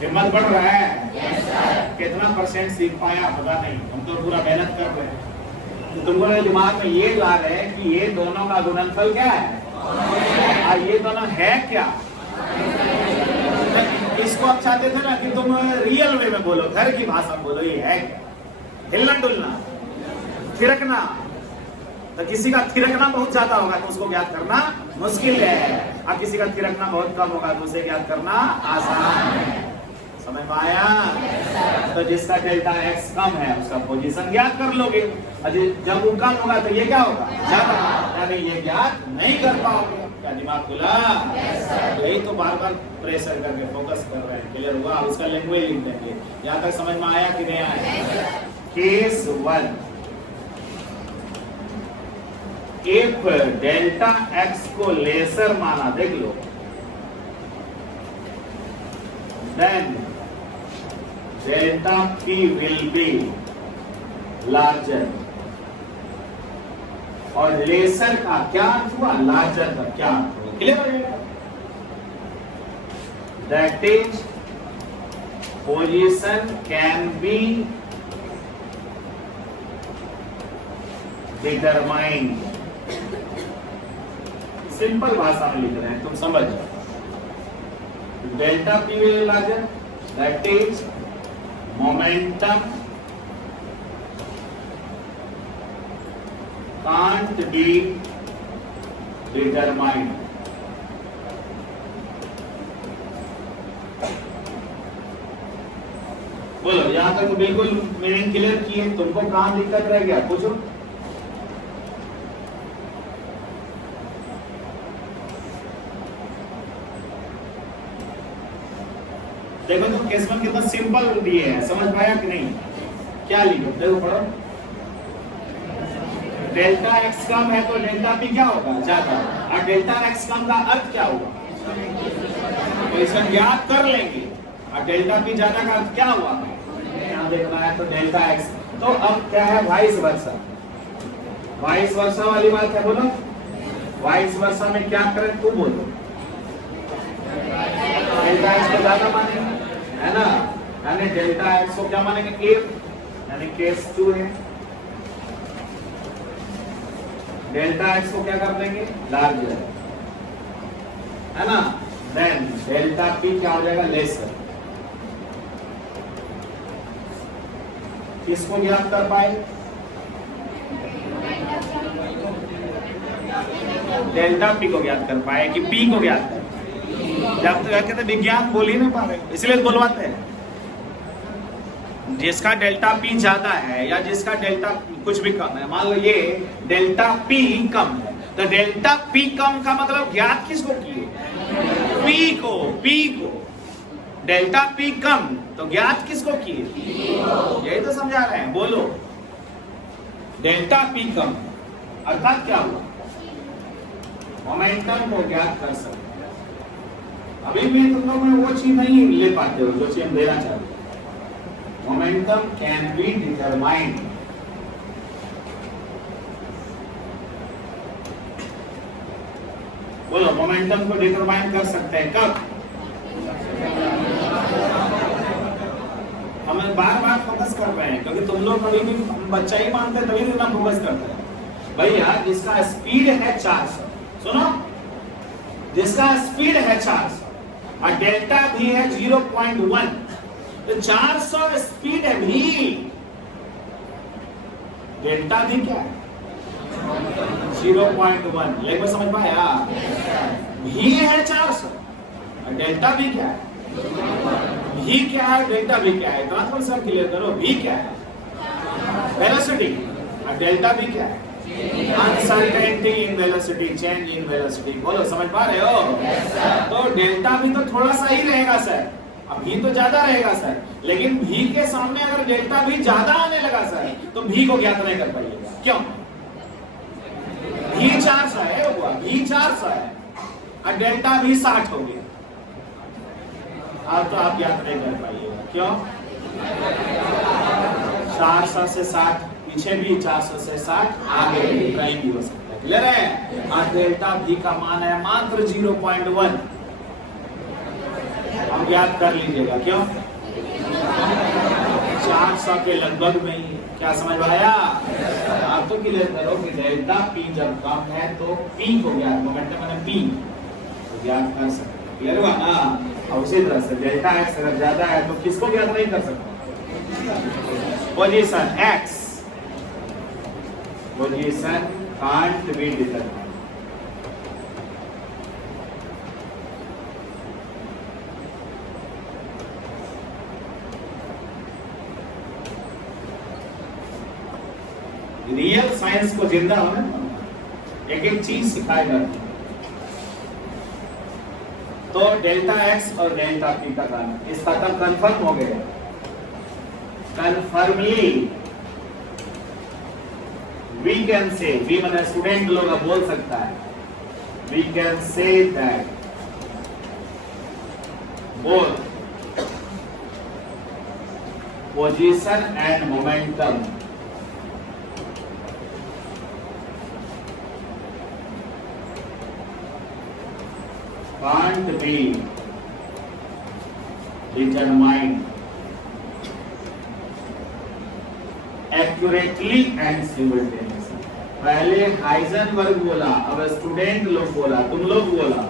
हिम्मत बढ़ रहा है? कितना परसेंट सीख पाया पता नहीं, हम तो पूरा मेहनत कर रहे हैं। तो तुमको दिमाग में ये ला रहे हैं कि ये दोनों का गुणनफल क्या है और ये दोनों है क्या। इसको आप चाहते थे ना कि तुम रियल वे में बोलो, घर की भाषा बोलो, ये है हिलना डुलना, थिरकना। तो किसी का थिरकना बहुत ज्यादा होगा तो उसको ज्ञात करना मुश्किल है, और किसी का थिरकना बहुत कम होगा तो उसे ज्ञात करना आसान है। समझ में आया? तो जिसका डेल्टा एक्स कम है उसका पोजीशन ज्ञात कर लोगे, जब वो कम होगा तो ये क्या होगा, ज्यादा, यानी ये ज्ञात नहीं कर पाओगे। क्या दिमाग खुला? यही तो बार बार प्रेशर करके फोकस कर रहे हैं। क्लियर हुआ? अब इसका लैंग्वेज लिख देंगे। यहाँ तक समझ में आया कि नहीं आया? केस 1, इफ डेल्टा एक्स को लेसर माना, देख लो, then delta p will be larger। और लेसर का क्या अर्थ हुआ, लार्जर का क्या अर्थ हुआ? क्लियर हो गया? That is position can be determined. Simple भाषा में लिख रहे हैं, तुम समझ जाओ। Delta P will be larger, that is momentum can't be determined। बोलो, यहां तक बिल्कुल मीनिंग क्लियर किए? तुमको कहां दिक्कत रह गया, पूछो। देखो तो केस वन कितना सिंपल दिए हैं, समझ पाया कि नहीं? क्या लिखो, देखो पढ़ो। डेल्टा एक्स कम है तो डेल्टा पी क्या होगा, ज्यादा, और डेल्टा एक्स कम का अर्थ क्या होगा, तो इसका ज्ञात कर लेंगे। और डेल्टा पी ज्यादा का अर्थ क्या हुआ, यहाँ देखना है तो डेल्टा एक्स। तो अब क्या है, वाइस वर्सा। वाइस वर्सा वाली बात है, बोलो। वाइस वर्सा में क्या करें, तू बोलो। डेल्टा एक्स को ज्यादा मानेंगे, है ना, यानी डेल्टा एक्स को क्या मानेंगे, इफ, यानी केस 2 है। डेल्टा एक्स को क्या कर देंगे, लार्जर, है ना, देन डेल्टा पी क्या हो जाएगा, लेसर। किसको ज्ञात कर पाए, डेल्टा पी को ज्ञात कर पाए कि पी को ज्ञात कर। जब तक कहते विज्ञान बोल ही नहीं पा रहे, इसलिए बोलवाते हैं। जिसका डेल्टा पी ज्यादा है या जिसका डेल्टा कुछ भी कम है, मान लो ये डेल्टा पी कम है, तो डेल्टा पी कम का मतलब ज्ञात किसको किए, पी को। पी को डेल्टा पी कम तो ज्ञात किसको किए, यही तो समझा रहे हैं, बोलो। डेल्टा पी कम अर्थात क्या हुआ, मोमेंटम को ज्ञात कर सकते। अभी भी तुम लोग में वो चीज नहीं ले पाते हो जो चीज हम देना चाहते हैं। Momentum can be determined. बोलो, मोमेंटम को डिटरमाइन कर सकते हैं कब, हम बार बार फोकस कर रहे हैं क्योंकि तुम लोग कभी भी बच्चा ही मानते हैं, तभी इतना फोकस करते हैं। भैया जिसका स्पीड है 400, सुनो, जिसका स्पीड है 400 और डेल्टा भी है 0.1, तो 400 स्पीड है भी, डेल्टा भी क्या है 0.1। लेकिन समझ पाया, भी है 400 और डेल्टा भी क्या है v क्या है, डेल्टा v क्या है, इतना थोड़ा सा क्लियर करो। v क्या है, वेलोसिटी, और डेल्टा v क्या है, uncertainty in velocity, change in velocity. बोलो समझ पा रहे हो? तो डेल्टा v तो थोड़ा सा ही रहेगा सर, अब v तो ज्यादा रहेगा सर, लेकिन v के सामने अगर डेल्टा v ज्यादा आने लगा सर तो v को ज्ञात नहीं कर पाइएगा। क्यों? v 400 है, v 400 है और डेल्टा v 60 हो गया, अब तो आप ज्ञात नहीं कर पाइएगा। क्यों? 400 से 60 पीछे भी, 400 से 60 आगे भी, कहीं भी हो सकता है। क्लियर है? और डेल्टा v का मान है मात्र 0.1, हम ज्ञात कर लीजिएगा। क्यों? 400 के लगभग में ही। क्या समझ में आया? आप तो क्लियर करो कि डेल्टा p जब कम है तो p को ज्ञात, मोमेंटम मैंने p तो ज्ञात कर सकते। क्लियर हुआ ना? और उसी तरह से डेल्टा x अगर ज्यादा है तो किसको ज्ञात नहीं कर सकते? Position x, position can't be determined. Real science को जिंदा होना, एक एक चीज सिखाएगा। तो डेल्टा x और डेल्टा p का कारण, इसका तब कंफर्म हो गया। Confirmly we can say, we मैंने स्टूडेंट लोग बोल सकता है, we can say that both position and momentum can't be determined accurately and simultaneously। पहले हाइजेनबर्ग बोला, अब स्टूडेंट लोग बोला, तुम लोग बोला,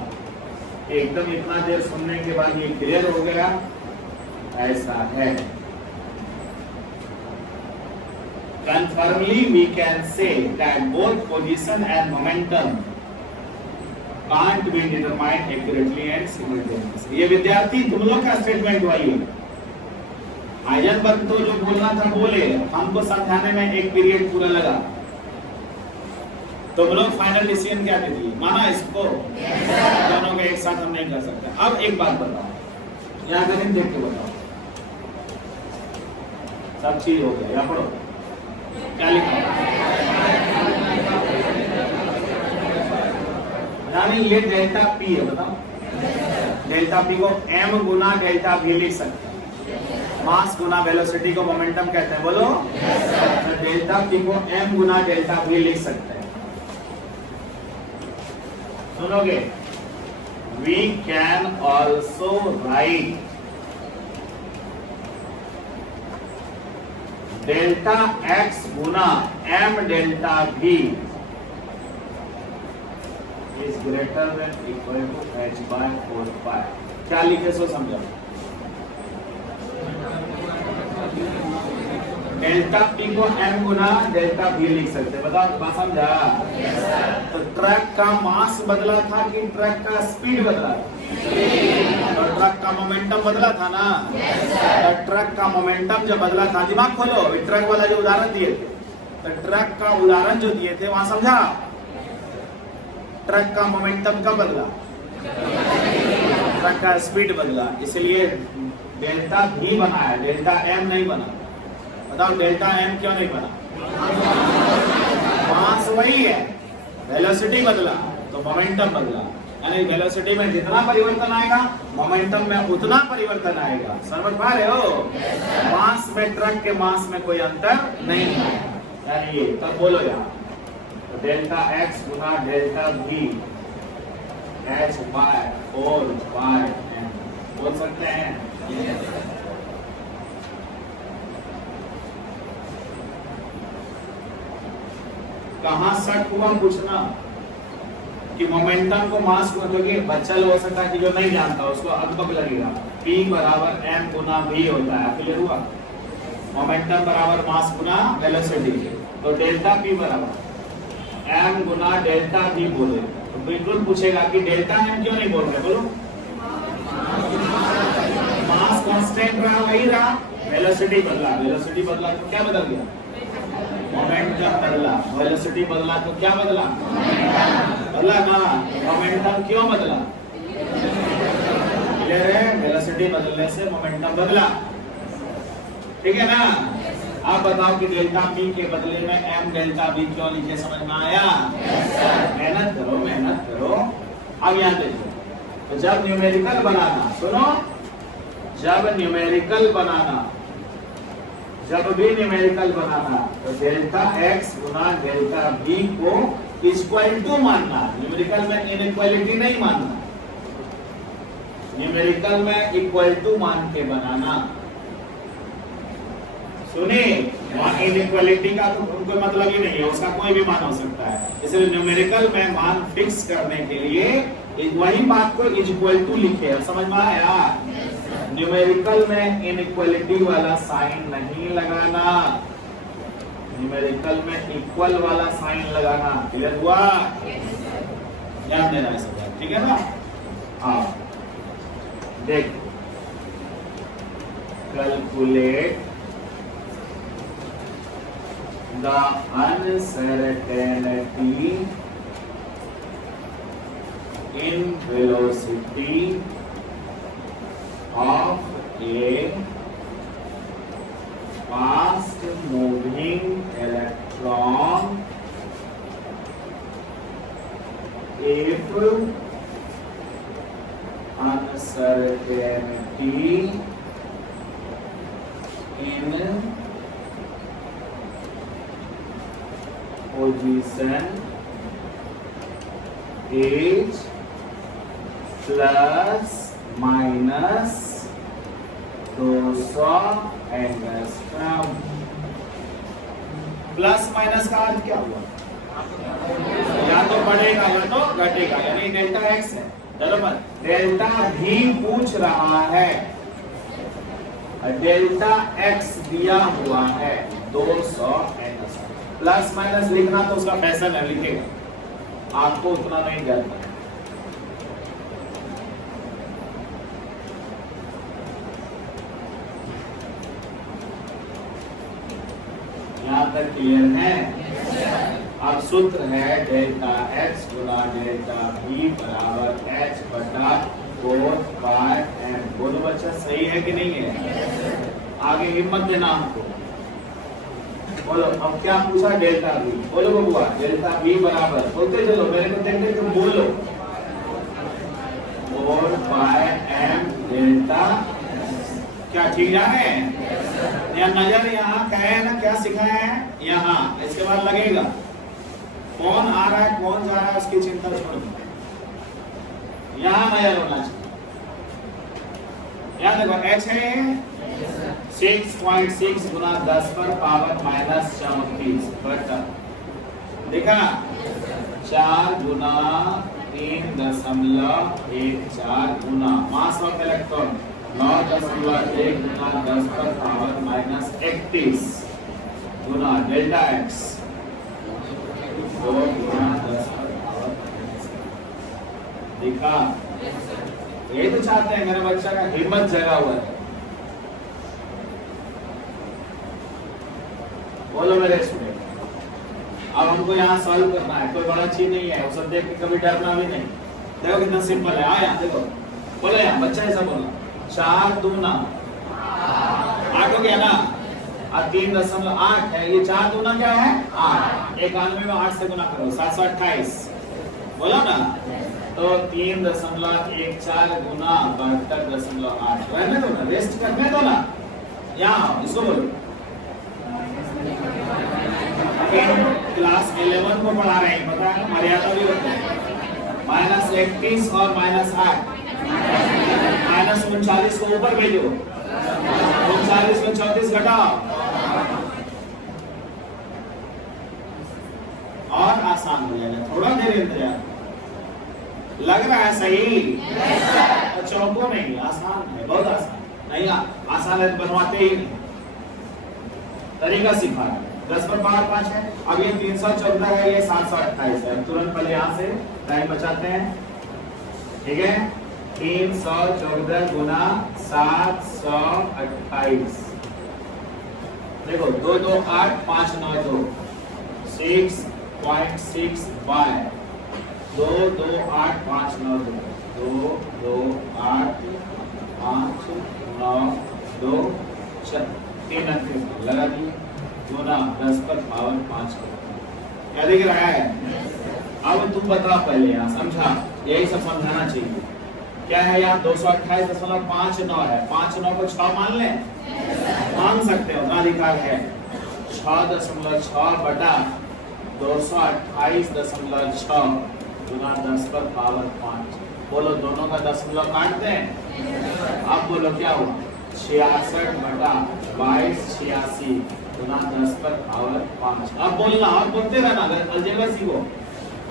एकदम इतना देर सुनने के बाद ये क्लियर हो गया। ऐसा है, confirmly we can say that both position and momentum can't be determined accurately and simultaneously। ये विद्यार्थी तुम लोग का स्टेटमेंट हुआ ये। हाइजेनबर्ग तो जो बोलना था बोले, हमको समझाने में एक पीरियड पूरा लगा। तुम लोग फाइनल डिसीजन क्या दे दिए? माना इसको? दोनों के एक साथ हम नहीं कर सकते। अब एक बात बताओ, यहाँ का देख के बताओ, सब चीज हो गया, यहाँ पढ़ो क्या लिखा। यानी ये डेल्टा p है, बताओ। डेल्टा p को m गुना डेल्टा v लिख सकते हैं, मास गुना वेलोसिटी को मोमेंटम कहते हैं। बोलो तो डेल्टा p को m गुना डेल्टा v लिख सकते हैं। सुनोगे? we can also write delta x Guna m delta v is greater than equal to h by 4 pi। क्या लिखे सो समझो। डेल्टा p को m गुना डेल्टा v लिख सकते, बताओ बात समझा? तो ट्रक का मास बदला था कि ट्रक का स्पीड बदला था? तो ट्रक का मोमेंटम बदला था ना। तो ट्रक का मोमेंटम जब बदला था, दिमाग खोलो, ट्रक वाला जो उदाहरण दिए थे, तो ट्रक का उदाहरण जो दिए थे वहां समझा, ट्रक का मोमेंटम कब बदला? ट्रक का स्पीड बदला, इसलिए डेल्टा v बना है, डेल्टा m नहीं बना। बताओ डेल्टा m क्यों नहीं बना? मास वही है, वेलोसिटी बदला तो मोमेंटम बदला। यानी वेलोसिटी में जितना परिवर्तन आएगा मोमेंटम में उतना परिवर्तन आएगा। समझ पा रहे हो? मास में, ट्रक के मास में कोई अंतर नहीं है। यानी ये तब बोलो यार, delta x Guna delta v h by 4 pi m बोल सकते हैं। कहां शक हुआ पूछना कि मोमेंटम को मास को, क्योंकि बच्चा हो सकता है कि जो नहीं जानता उसको अकबक लगेगा। p बराबर m गुना v होता है, क्लियर हुआ? मोमेंटम बराबर मास गुना वेलोसिटी, तो डेल्टा p बराबर m गुना डेल्टा v बोले तो बिल्कुल पूछेगा कि डेल्टा m क्यों नहीं बोल रहे? बोलो कांस्टेंट रहा वही रहा, वेलोसिटी बदला, वेलोसिटी बदला तो क्या बदल गया, मोमेंटम बदला, वेलोसिटी बदला तो क्या बदला, बदला ना, मोमेंटम क्यों बदला, क्लियर है, वेलोसिटी बदलने से मोमेंटम बदला, ठीक है ना। आप बताओ कि डेल्टा पी के बदले में एम डेल्टा बी क्यों लिखे, समझ में आया? मेहनत करो, मेहनत करो। अब यहाँ देखो, तो जब न्यूमेरिकल बनाना, सुनो, जब न्यूमेरिकल बनाना, जब भी न्यूमेरिकल बनाना तो डेल्टा एक्स गुना डेल्टा बी को इक्वल टू मानना, न्यूमेरिकल में इनइक्वालिटी नहीं मानना, न्यूमेरिकल में इक्वल टू मान के बनाना। सुनिए, वहां इनइक्वालिटी का तो कोई मतलब ही नहीं है, उसका कोई भी मान हो सकता है, इसलिए न्यूमेरिकल में मान फिक्स करने के लिए वही बात को इक्वल टू लिखे, समझ में आया? न्यूमेरिकल में इनइक्वालिटी वाला साइन नहीं लगाना, न्यूमेरिकल में इक्वल वाला साइन लगाना, क्लियर हुआ? ध्यान देना है सब, ठीक है ना। हाँ देख, calculate the uncertainty in velocity of a fast moving electron if uncertainty in position is plus minus 200 angstrom. Plus minus का अर्थ क्या हुआ, या तो बढ़ेगा या तो घटेगा, यानी डेल्टा एक्स है, बराबर। डेल्टा भी पूछ रहा है, डेल्टा एक्स दिया हुआ है 200 एंगस्ट्रॉम। प्लस माइनस लिखना तो उसका फैशन है, लिखेगा, आपको उतना नहीं करना है। यहाँ तक क्लियर है? अब सूत्र है डेल्टा एक्स गुना डेल्टा बी बराबर एच बटा 4 पाई एम। बोलो बच्चा, सही है कि नहीं है? आगे हिम्मत देना हमको, बोलो। अब क्या पूछा, डेल्टा बी, बोलो बबुआ, डेल्टा बी बराबर, बोलते चलो, मेरे को देखते तुम बोलो, 4 पाई एम डेल्टा, क्या ठीक जाने? या नजर यहाँ कहे ना, क्या सिखाया है यहाँ, इसके बाद लगेगा कौन आ रहा है कौन जा रहा है उसकी चिंता छोड़ दो, यहाँ नजर होना चाहिए। यहाँ देखो एच है 6.6 गुना 10 पर पावर माइनस 34 बटा, देखा 4 गुना 3.14 गुना मास ऑफ इलेक्ट्रॉन 9.1 गुना 10 पर पावर माइनस 31 गुना डेल्टा एक्स 2 गुना 10 पर पावर। देखा, ये तो चाहते हैं मेरे बच्चा का हिम्मत जगा हुआ है। बोलो मेरे स्टूडेंट, अब हमको यहाँ सॉल्व करना है, कोई बड़ा चीज नहीं है, वो सब देख के कभी डरना भी नहीं। देखो कितना सिंपल है, आया देखो, बोलो यहाँ बच्चा ऐसा बोला, 4 दूना 8 हो गया ना, और 3.8 है, ये 4 दूना क्या है 8, 91 में 8 से गुना करो 728, बोला ना, तो 3.14 गुना 72.8, रहने दो ना, रेस्ट करने दो ना, यहाँ इसको बोलो। क्लास 11 को पढ़ा रहे हैं, पता है, मर्यादा भी होता है, -31 और -8, -39 को ऊपर भेजो, 39 में 34 घटाओ, और आसान हो जाएगा, थोड़ा देर इंतजार। लग रहा है सही? चौको नहीं, आसान है, बहुत आसान। नहीं आसान है तो बनवाते ही नहीं, तरीका सिखा रहा है। 10 पर पावर 5 है, अब ये 314 है, ये 728 है। तुरंत पहले यहाँ से टाइम बचाते हैं, ठीक है। 314 गुना 728। देखो 2 2 8 5 9 2 6.6 बाय 2 2 8 5 9 2 2 2 8 5 9 2 3 अंक लगा दिए गुना 10 पर पावर 5 क्या दिख रहा है? अब तुम बताओ पहले यहाँ समझा, यही सब समझाना चाहिए। क्या है यहाँ 228.59 है, 5 9 को 6 मान लें, मान सकते हो ना, अधिकार है 6.6 बटा 228.6 गुना 10 पर पावर 5। बोलो दोनों का दशमलव काट दें। अब बोलो क्या हुआ 66 बटा 2286 गुना 10 पर पावर 5। अब बोलना, अब बोलते रहना, अलजेब्रा सीखो।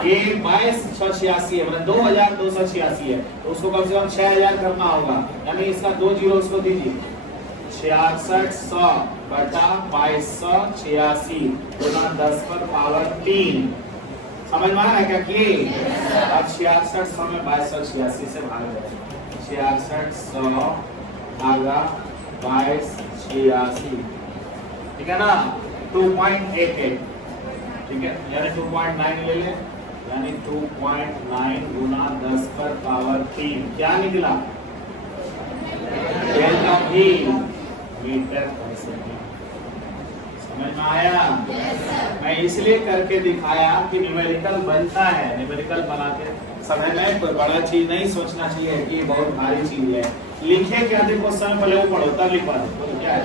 ये 2286 है, मतलब 2286 है, तो उसको कम से कम 6000 करना होगा, यानी इसका 2 जीरो उसको दीजिए। 6600 बटा 2286 गुना 10 पर पावर 3। समझ में आ रहा है क्या कि अब 6600 में 2286 से भाग जाए, 6600 भागा 2286, ठीक है ना, 2.88, ठीक है, यानी 2.9 ले ले, यानी 2.9 गुना 10 पर पावर 3 क्या निकला? डेल्टा भी मीटर पर सेकंड। समझ में आया? मैं इसलिए करके दिखाया कि न्यूमेरिकल बनता है, न्यूमेरिकल बनाते समय में कोई बड़ा चीज नहीं सोचना चाहिए कि बहुत भारी चीज है। लिखे क्या थे क्वेश्चन, पहले वो पढ़ो तब लिखवा दो। क्या है?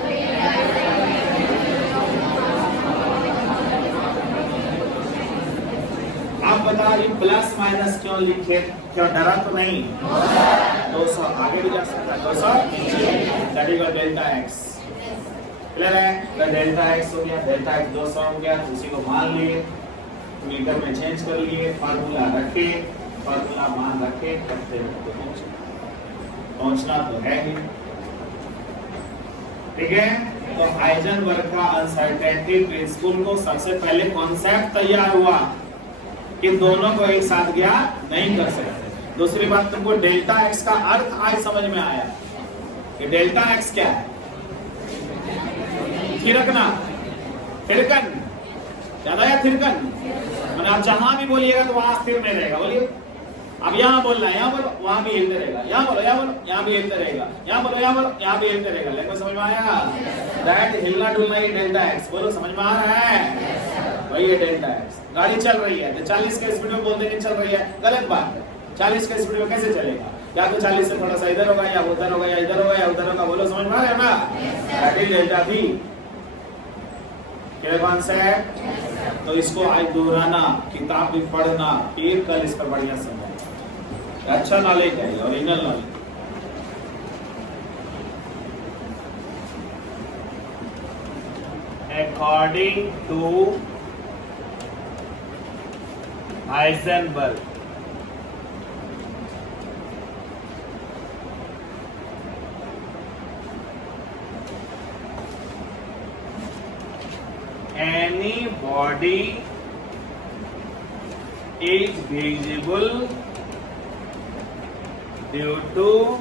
आप बता रही प्लस माइनस क्यों लिखे, क्यों डरा तो नहीं? 200 आगे भी जा सकता है, 200 that is delta x. Clear है? तो डेल्टा एक्स हो गया, डेल्टा एक्स 200 हो गया, उसी को मान लिए, मीटर में चेंज कर लिए, फार्मूला रखे, फार्मूला मान रखे, करते रहते पहुंचना तो है ही, ठीक है। तो हाइजेनबर्ग का अनसर्टेनिटी प्रिंसिपल को सबसे पहले कॉन्सेप्ट तैयार हुआ कि दोनों को एक साथ ज्ञात नहीं कर सकते। दूसरी बात, तुमको डेल्टा एक्स का अर्थ आज समझ में आया कि डेल्टा एक्स क्या है? थिरकना, थिरकन, ज्यादा या थिरकन, मैंने आप जहां भी बोलिएगा तो वहां स्थिर में रहेगा। बोलिए, अब यहाँ बोलना है, यहाँ बोलो, वहां भी हिलते रहेगा, यहाँ बोलो, यहाँ बोलो, यहाँ भी हिलते रहेगा, यहाँ बोलो, यहाँ बोलो, यहाँ भी हिलते रहेगा। लेकिन समझ में आया? दैट हिलना डुलना ही डेल्टा एक्स। बोलो समझ में आ रहा है? वही है डेल्टा एक्स। गाड़ी चल रही है तो 40 के स्पीड में बोलते नहीं चल रही है, गलत बात है। 40 के स्पीड में कैसे चलेगा? या तो 40 से थोड़ा सा इधर होगा, या उधर होगा, या इधर होगा, या उधर होगा। बोलो समझ में आ रहा है ना? दैट इज डेल्टा भी। क्या कॉन्सेप्ट? तो इसको आज दोहराना, किताब भी पढ़ना, फिर कल इस पर बढ़िया समझना। अच्छा नॉलेज है, original knowledge. According to Heisenberg, any body is visible due to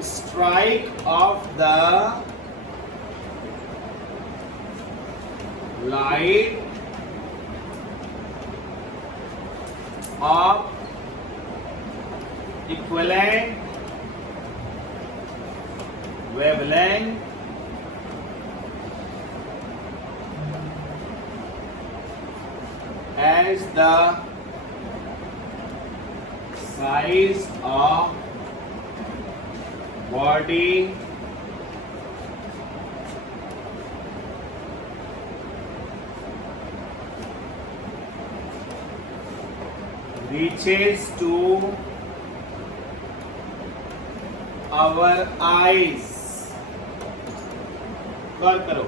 strike of the light of equivalent wavelength as the size of body reaches to our eyes। गौर करो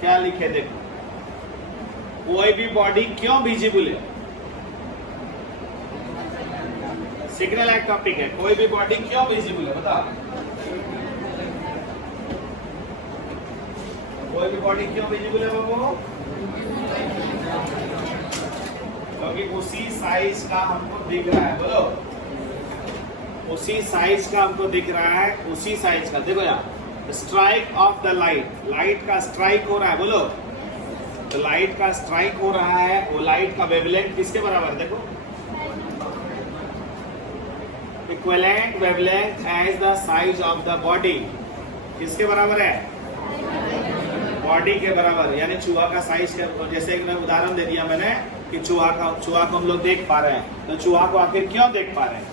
क्या लिखे, देखो कोई भी बॉडी क्यों विजिबल है? सिग्नल एक टॉपिक है, कोई भी बॉडी क्यों विजिबल है बताओ। कोई भी बॉडी क्यों विजिबल है बाबू? क्योंकि उसी साइज का हमको दिख रहा है। बोलो उसी साइज का हमको दिख रहा है, उसी साइज का। देखो यहाँ strike off the light, light का स्ट्राइक हो रहा है, बोलो। तो लाइट का स्ट्राइक हो रहा है, वो लाइट का वेवलेंथ किसके बराबर? देखो equivalent wavelength as the size of the body, किसके बराबर है? बॉडी के बराबर। यानी चूहा का साइज, जैसे एक उदाहरण दे दिया मैंने कि चूहा को हम लोग देख पा रहे हैं, तो चूहा को आखिर क्यों देख पा रहे हैं?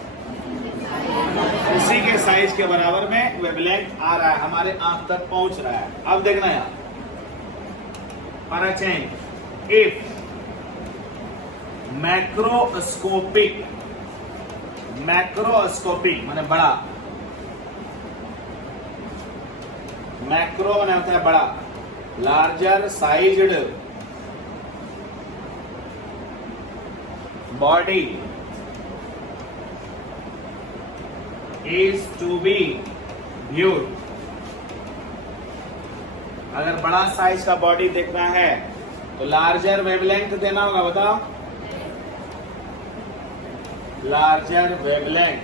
उसी के साइज के बराबर में वेवलेंथ आ रहा है, हमारे आंख तक पहुंच रहा है। अब देखना यहाँ for a change, if macroscopic माने बड़ा, मैक्रो माने होता है बड़ा, larger sized body is to be viewed, अगर बड़ा साइज का बॉडी देखना है तो लार्जर वेवलेंथ देना होगा, बताओ। लार्जर वेवलेंथ,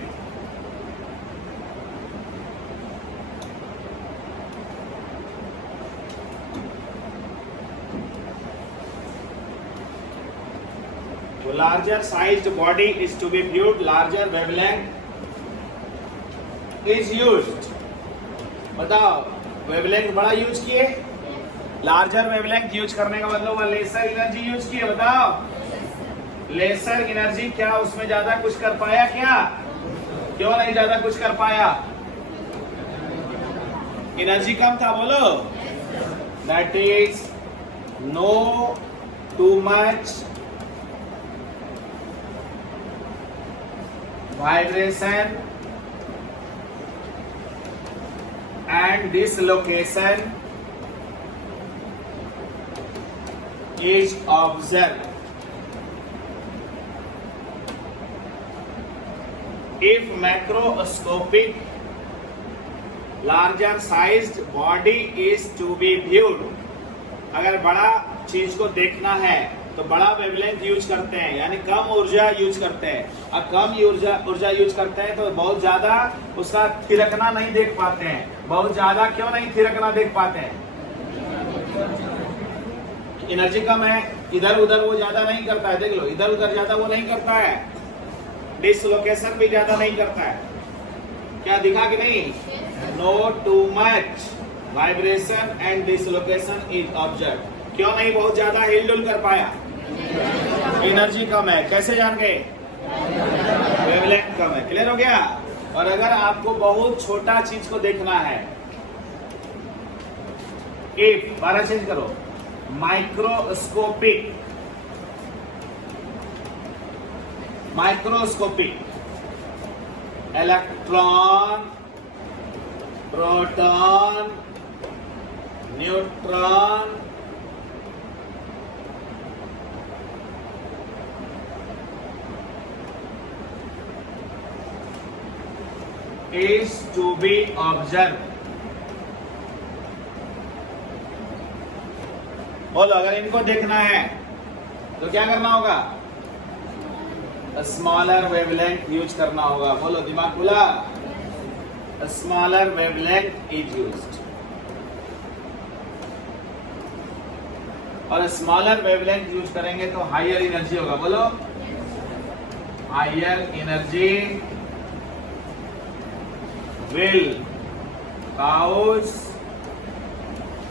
तो larger sized body is to be viewed, larger wavelength is used. बताओ, वेवलेंथ बड़ा यूज किए, लार्जर वेवलेंथ यूज करने का मतलब लेसर एनर्जी यूज किए। बताओ, लेसर एनर्जी, क्या उसमें ज्यादा कुछ कर पाया? क्या क्यों नहीं ज्यादा कुछ कर पाया? एनर्जी कम था, बोलो। That is no too much vibration and dislocation is observed if macroscopic larger sized body is to be viewed। अगर बड़ा चीज को देखना है तो बड़ा वेवलेंथ यूज करते हैं, यानी कम ऊर्जा यूज करते हैं। और कम ऊर्जा यूज करते हैं तो बहुत ज्यादा उसका थिरकना नहीं देख पाते हैं। बहुत ज्यादा क्यों नहीं थिरकना देख पाते हैं? एनर्जी कम है, इधर उधर वो ज्यादा नहीं करता है। देख लो, इधर उधर ज्यादा वो नहीं करता है, डिसलोकेशन भी ज्यादा नहीं करता है। क्या दिखा कि नहीं? No too much vibration and dislocation is observe. क्यों नहीं बहुत ज्यादा हिलडुल कर पाया? एनर्जी कम है। कैसे जान गए? वेवलेंथ कम है। क्लियर हो गया? और अगर आपको बहुत छोटा चीज को देखना है, एक बारह चेंज करो, microscopic electron, proton, neutron, is to be observed। बोलो, अगर इनको देखना है तो क्या करना होगा? स्मॉलर वेवलेंथ यूज करना होगा। बोलो, दिमाग खुला। स्मॉलर वेवलेंथ इज यूज्ड, और स्मॉलर वेवलेंथ यूज करेंगे तो हायर एनर्जी होगा। बोलो, higher energy will cause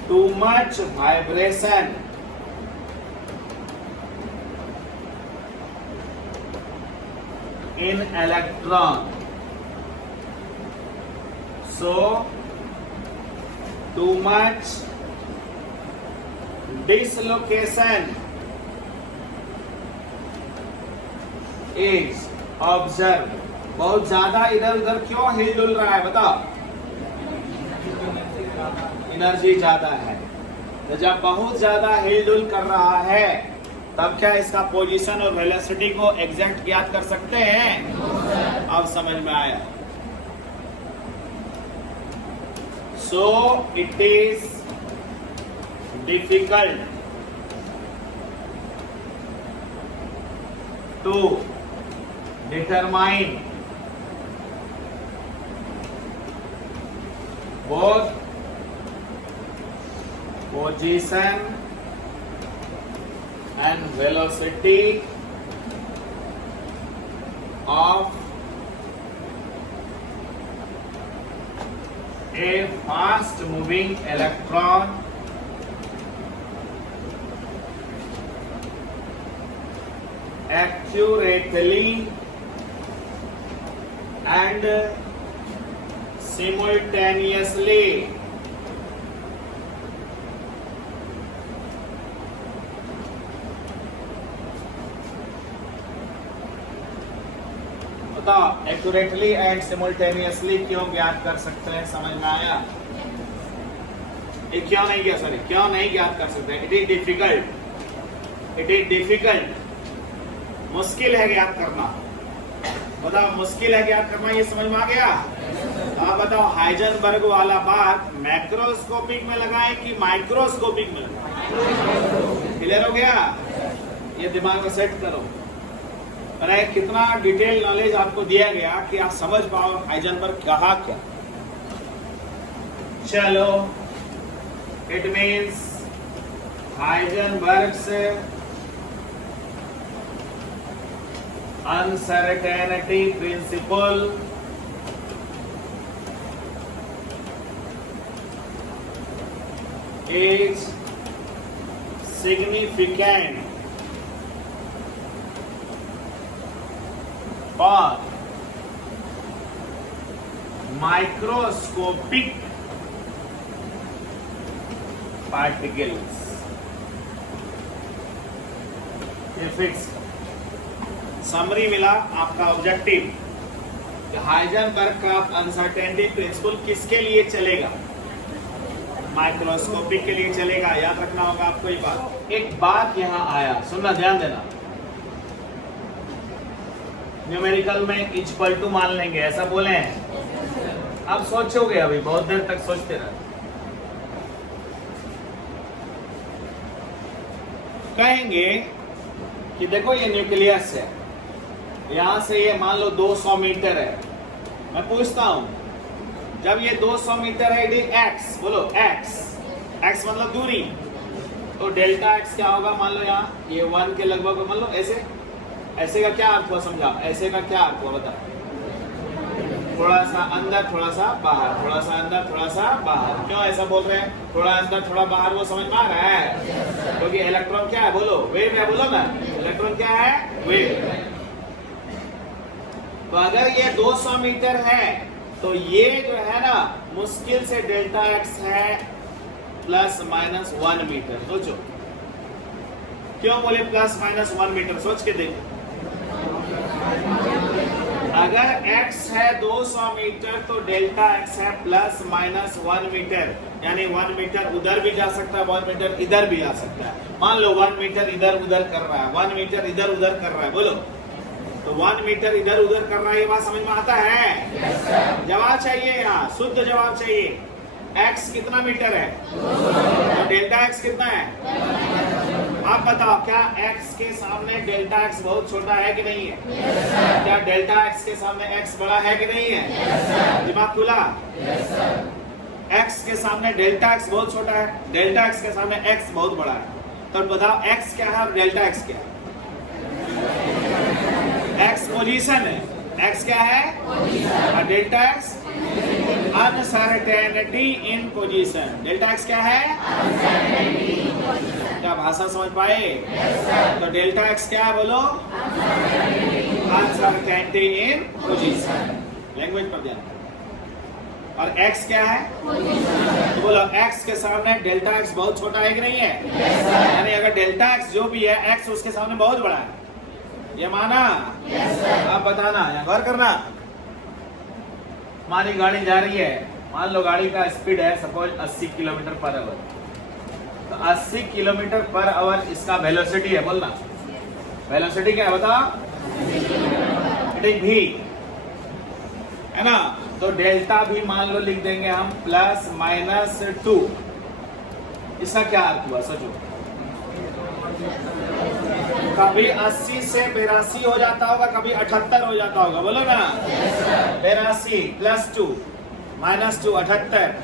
too much vibration in electron, so too much dislocation is observed। बहुत ज्यादा इधर उधर क्यों हिलडुल रहा है? बताओ, एनर्जी ज्यादा है। तो जब बहुत ज्यादा हिलडुल कर रहा है तब क्या इसका पोजीशन और वेलोसिटी को एग्जैक्ट ज्ञात कर सकते हैं? अब समझ में आया। So it is difficult to determine both position and velocity of a fast moving electron accurately and simultaneously बताओ एक्यूरेटली एंड सिमुल्टेनियसली क्यों ज्ञात कर सकते हैं? समझ में आया? ये क्यों नहीं किया? सॉरी, क्यों नहीं ज्ञात कर सकते? इट इज डिफिकल्ट, मुश्किल है ज्ञात करना। बताओ मुश्किल है ज्ञात करना, ये समझ में आ गया? आप बताओ हाइजेनबर्ग वाला बात मैक्रोस्कोपिक में लगाएं कि माइक्रोस्कोपिक में लगाएं? क्लियर हो गया? ये दिमाग में सेट करो। अरे कितना डिटेल नॉलेज आपको दिया गया कि आप समझ पाओ हाइजेनबर्ग कहा क्या। चलो, it means Heisenberg's uncertainty principle is significant for microscopic particles. ये फिक्स समरी मिला आपका ऑब्जेक्टिव कि हाइजेनबर्ग का अनसर्टेनिटी प्रिंसिपल किसके लिए चलेगा? माइक्रोस्कोपिक के लिए चलेगा। याद रखना होगा आपको ये बात। एक बात यहां आया, सुनना, ध्यान देना। न्यूमेरिकल में इक्वल टू मान लेंगे, ऐसा बोले हैं। अब सोचोगे, अभी बहुत देर तक सोचते रहे। कहेंगे कि देखो ये न्यूक्लियस है, यहां से ये मान लो 200 मीटर है। मैं पूछता हूं, जब ये 200 मीटर है, इट एक्स, बोलो एक्स, एक्स मतलब दूरी, तो डेल्टा एक्स क्या होगा? मान लो यहाँ ये 1 के लगभग, मान लो ऐसे, ऐसे का क्या अर्थ हुआ? समझा? ऐसे का क्या अर्थ हुआ बता? थोड़ा सा अंदर, थोड़ा सा बाहर, थोड़ा सा अंदर, थोड़ा सा बाहर। क्यों ऐसा बोल रहे हैं? थोड़ा अंदर थोड़ा बाहर, वो समझ में आ रहा है? क्योंकि इलेक्ट्रॉन क्या है? बोलो वेव है, बोलो ना। इलेक्ट्रॉन क्या है? वेव। तो अगर ये 200 मीटर है तो ये जो है ना मुश्किल से डेल्टा एक्स है प्लस माइनस 1 मीटर। सोचो क्यों बोले प्लस माइनस 1 मीटर? सोच के देखो, अगर x है 200 मीटर तो डेल्टा x है प्लस माइनस 1 मीटर, यानी 1 मीटर उधर भी जा सकता है, 1 मीटर इधर भी जा सकता है। मान लो 1 मीटर इधर उधर कर रहा है, 1 मीटर इधर उधर कर रहा है, बोलो तो 1 मीटर इधर उधर कर रहा है। ये बात समझ में आता है? yes, जवाब चाहिए, यहाँ शुद्ध जवाब चाहिए। x कितना मीटर है? तो डेल्टा x कितना है? आप बताओ, क्या x के सामने डेल्टा x बहुत छोटा है कि नहीं है? yes, क्या डेल्टा x के सामने x बड़ा है कि नहीं है? yes, दिमाग खुला? yes, x के सामने डेल्टा x बहुत छोटा है, डेल्टा x के सामने x बहुत बड़ा है। तो बताओ x क्या है और डेल्टा x क्या है? x पोजीशन है, x क्या है? और डेल्टा x अनसर्टेनिटी इन पोजीशन। डेल्टा x क्या है? क्या भाषा समझ पाए? तो डेल्टा x क्या है? बोलो अनसर्टेनिटी इन पोजीशन। लैंग्वेज पर ध्यान। और x क्या है? तो बोलो x के सामने डेल्टा x बहुत छोटा है कि नहीं है? यानी अगर डेल्टा x जो भी है, x उसके सामने बहुत बड़ा है, ये माना? आप बताना, यहाँ गौर करना। हमारी गाड़ी जा रही है, मान लो गाड़ी का स्पीड है सपोज 80 किलोमीटर पर आवर, तो 80 किलोमीटर पर आवर इसका वेलोसिटी है। बोलना वेलोसिटी क्या है? बताओ। इट इज v, है ना? तो डेल्टा भी मान लो लिख देंगे हम प्लस माइनस 2। इसका क्या अर्थ हुआ? सोचो, कभी 80 से 82 हो जाता होगा, कभी 78 हो जाता होगा, बोलो ना। 82 प्लस 2 माइनस 2 78।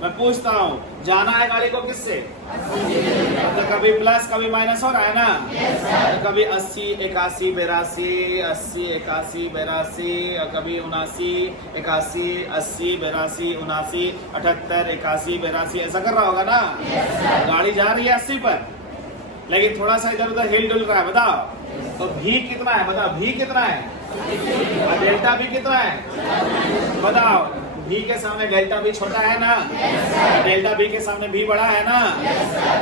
मैं पूछता हूँ जाना है गाड़ी को किससे? तो कभी प्लस कभी माइनस हो रहा है ना? तो कभी 80 81 82 80 81 82, कभी 79 81 80 82 79 78 81 82, ऐसा कर रहा होगा ना? गाड़ी जा रही है 80 पर, लेकिन थोड़ा सा इधर उधर हिल डुल रहा है, बताओ तो भी कितना है? बताओ भी कितना है? और डेल्टा भी कितना है? बताओ भी के सामने डेल्टा भी छोटा है ना? डेल्टा भी के सामने भी बड़ा है ना?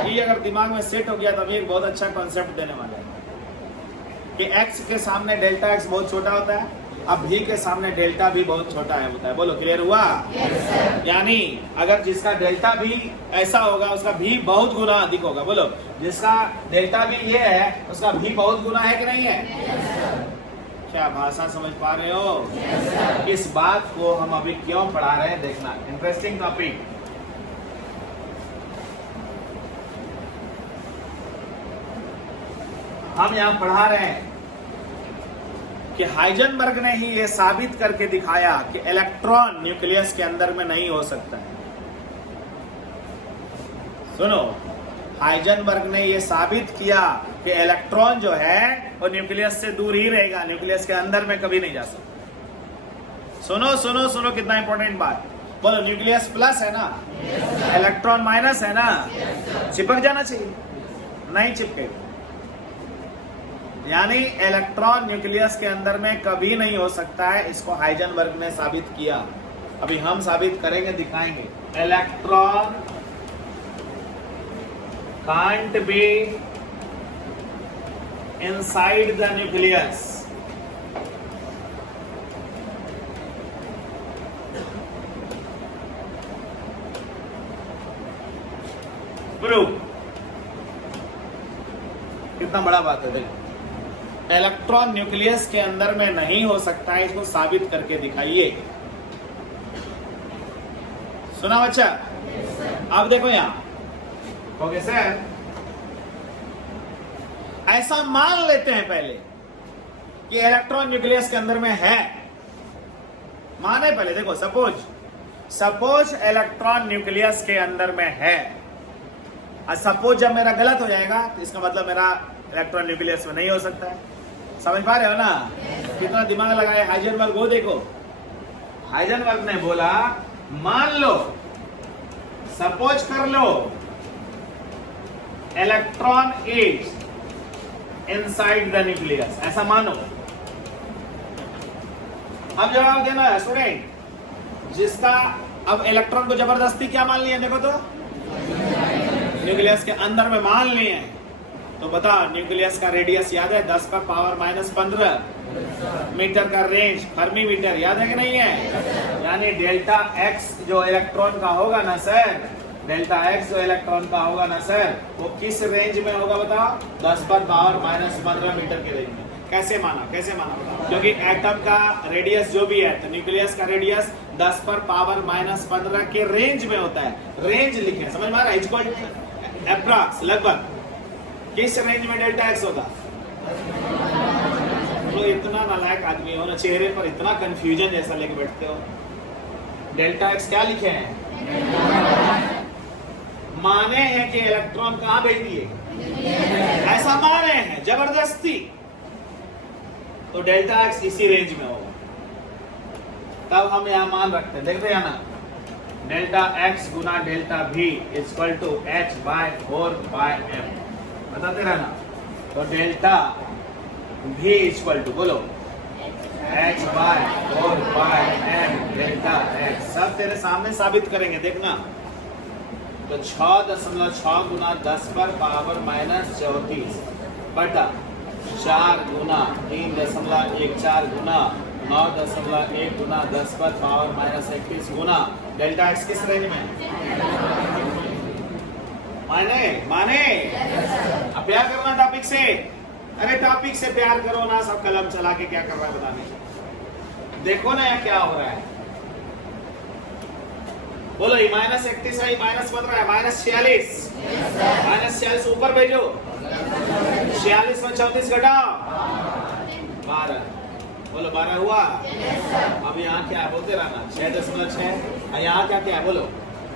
ये अगर दिमाग में सेट हो गया तो अभी एक बहुत अच्छा कॉन्सेप्ट देने वाला है कि x के सामने डेल्टा x बहुत छोटा होता है, अब भी के सामने डेल्टा भी बहुत छोटा है होता है। बोलो क्लियर हुआ? यानी अगर जिसका डेल्टा भी ऐसा होगा उसका भी बहुत गुना अधिक होगा। बोलो जिसका डेल्टा भी ये है उसका भी बहुत गुना है कि नहीं है? क्या भाषा समझ पा रहे हो? इस बात को हम अभी क्यों पढ़ा रहे हैं देखना, इंटरेस्टिंग टॉपिक। हम यहां पढ़ा रहे हैं कि हाइजेनबर्ग ने ही ये साबित करके दिखाया कि इलेक्ट्रॉन न्यूक्लियस के अंदर में नहीं हो सकता है। सुनो, हाइजेनबर्ग ने ये साबित किया कि इलेक्ट्रॉन जो है वो न्यूक्लियस से दूर ही रहेगा, न्यूक्लियस के अंदर में कभी नहीं जा सकता। सुनो सुनो सुनो, कितना इंपॉर्टेंट बात। बोलो न्यूक्लियस प्लस है ना, इलेक्ट्रॉन माइनस है ना, चिपक जाना चाहिए, नहीं चिपके। यानी इलेक्ट्रॉन न्यूक्लियस के अंदर में कभी नहीं हो सकता है, इसको हाइजेनबर्ग ने साबित किया। अभी हम साबित करेंगे, दिखाएंगे। Electron can't be inside the nucleus. Proof. कितना बड़ा बात है देखो, इलेक्ट्रॉन न्यूक्लियस के अंदर में नहीं हो सकता है, इसको साबित करके दिखाइए। सुना बच्चा? अब देखो यहां ओके सर, ऐसा मान लेते हैं पहले कि इलेक्ट्रॉन न्यूक्लियस के अंदर में है। माने पहले, देखो सपोज इलेक्ट्रॉन न्यूक्लियस के अंदर में है। और सपोज जब मेरा गलत हो जाएगा तो इसका मतलब मेरा इलेक्ट्रॉन न्यूक्लियस में नहीं हो सकता है। समझ पा रहे हो ना? कितना दिमाग लगाए हाइजेनबर्ग। वो देखो हाइजेनबर्ग ने बोला मान लो, सपोज कर लो, electron is inside the nucleus, ऐसा मानो। अब जवाब देना है स्टूडेंट, जिसका अब इलेक्ट्रॉन को जबरदस्ती क्या मान लिया, देखो तो न्यूक्लियस के अंदर में मान लिए हैं। तो बता, न्यूक्लियस का रेडियस याद है? 10 का पावर -15 मीटर का रेंज, फर्मी मीटर, याद है कि नहीं है? यानी डेल्टा एक्स जो इलेक्ट्रॉन का होगा ना सर, डेल्टा एक्स जो इलेक्ट्रॉन का होगा ना सर, वो किस रेंज में होगा बताओ? 10 पर पावर -15 मीटर के रेंज में। कैसे माना बताओ? क्योंकि एटम का रेडियस जो भी है, तो न्यूक्लियस का रेडियस 10 पर पावर -15 के रेंज में होता है। रेंज लिखे, समझ में आ रहा है? इक्वल अप्रॉक्स, लगभग किस रेंज में डेल्टा एक्स होगा? तो इतना नालायक आदमी हो ना, चेहरे पर इतना कंफ्यूजन जैसा लेके बैठते हो। डेल्टा एक्स क्या लिखे हैं? माने हैं कि इलेक्ट्रॉन कहां भेज दिए, ऐसा माने हैं जबरदस्ती, तो डेल्टा एक्स इसी रेंज में होगा। तब हम यहां मान रखते हैं, देखते हैं ना, डेल्टा एक्स गुना डेल्टा भी इक्वल टू h/4/m, बताते रहना। तो डेल्टा भी इक्वल टू, बोलो, h/4/m डेल्टा एक्स। सब तेरे सामने साबित करेंगे, देखना। तो 6.6 गुना 10 पर पावर -34 बटा 4 गुना 3.14 गुना 9.1 गुना 10 पर पावर -31 गुना डेल्टा एक्स किस रेंज में? माने अब प्यार करना टॉपिक से। अरे टॉपिक से प्यार करो ना, सब कलम चला के क्या कर रहा है बताने। देखो ना यहाँ क्या हो रहा है। बोलो ये -31 है, -15 है, -46, -46 ऊपर भेजो, 46 में 34 घटाओ, 12। बोलो 12 हुआ। अब यहाँ क्या है बोलते रहना, 6.6। यहाँ क्या क्या है बोलो,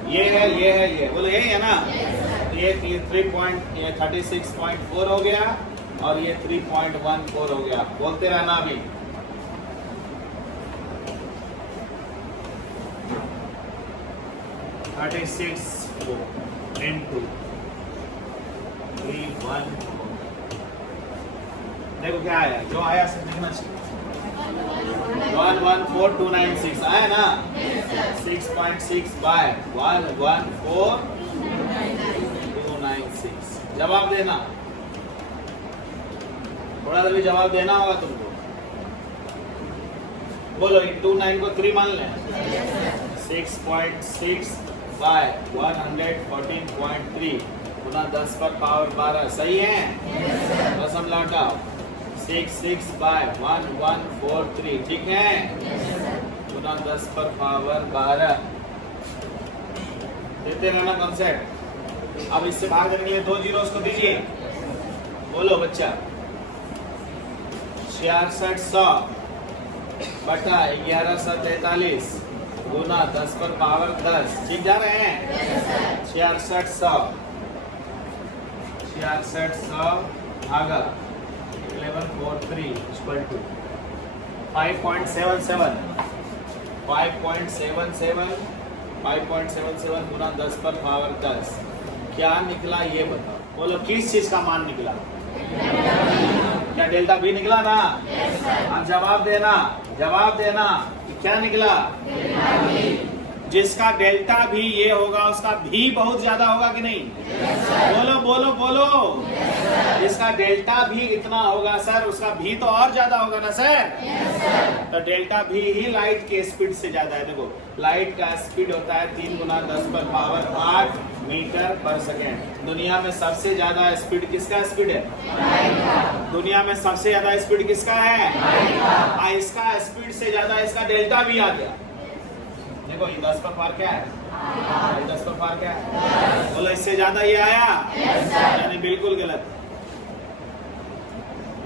ये है, ये बोलो यही है ना। ये 36.4 हो गया और ये 3.14 हो गया। बोलते रहना अभी। Thirty six into 314। देखो क्या आया, जो आया सब लिखना चाहिए। 114296 आया ना। 6.6 बाय 114296। जवाब देना, थोड़ा सा भी जवाब देना होगा तुमको। बोलो 29 को 3 मान लें। 6.6 बाय 114.3 गुना 10 पर पावर 12 सही है। दशम लौटाओ। 6 बाय 1143 ठीक है। गुना 10 पर पावर 12 देते रहना कॉन्सेप्ट। अब इससे भाग देने के लिए 2 जीरो को दीजिए। बोलो बच्चा। 6600 बटा 1143 गुना 10 पर पावर 10 ठीक जा रहे हैं। 6600 भागा 1143 इक्वल टू 5.77 गुना 10 पर पावर 10 क्या निकला ये बताओ। बोलो किस चीज का मान निकला। क्या डेल्टा भी निकला ना। अब जवाब देना कि क्या निकला। जिसका डेल्टा भी ये होगा उसका भी बहुत ज्यादा होगा कि नहीं। बोलो। जिसका डेल्टा भी इतना होगा सर उसका भी तो और ज्यादा होगा ना सर। तो डेल्टा भी ही लाइट के स्पीड से ज्यादा है। देखो लाइट का स्पीड होता है 3 गुना 10 पर पावर 8 मीटर पर सेकेंड। दुनिया में सबसे ज्यादा स्पीड किसका स्पीड है। दुनिया में सबसे ज्यादा स्पीड किसका है। इसका स्पीड से ज्यादा इसका डेल्टा भी आ गया। देखो ये 10 पर पार क्या है। 10 पर पार क्या है। बोलो इससे ज्यादा ये आया यानी बिल्कुल गलत।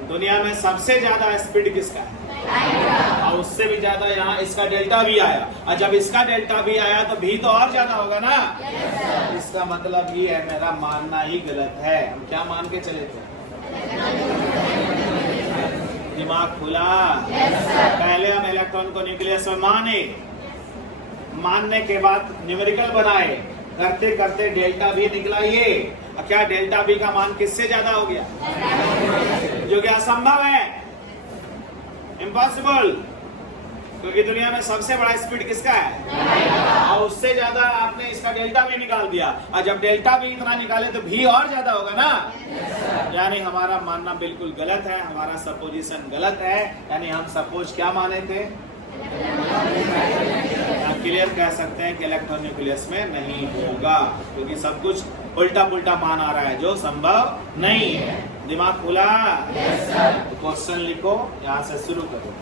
दुनिया में सबसे ज्यादा स्पीड किसका है और उससे भी ज्यादा यहाँ इसका डेल्टा भी आया। और जब इसका डेल्टा भी आया तो भी तो और ज्यादा होगा ना। इसका मतलब ये है मेरा मानना ही गलत है। हम क्या मान के चले थे। दिमाग खुला। पहले हम इलेक्ट्रॉन को न्यूक्लियस में मानने के बाद न्यूमेरिकल बनाए। करते करते डेल्टा भी निकला ये। और क्या डेल्टा भी का मान किससे ज्यादा हो गया जो कि असंभव है। इम्पॉसिबल। क्योंकि दुनिया में सबसे बड़ा स्पीड किसका है और उससे ज्यादा आपने इसका डेल्टा भी निकाल दिया। और जब डेल्टा भी इतना निकाले तो भी और ज्यादा होगा ना। यानी हमारा मानना बिल्कुल गलत है। हमारा सपोजिशन गलत है। यानी हम सपोज क्या माने थे। क्लियर कह सकते हैं कि इलेक्ट्रॉन न्यूक्लियस में नहीं होगा क्योंकि सब कुछ उल्टा पुल्टा मान आ रहा है जो संभव नहीं है। दिमाग खुला। तो क्वेश्चन लिखो यहाँ से शुरू करो।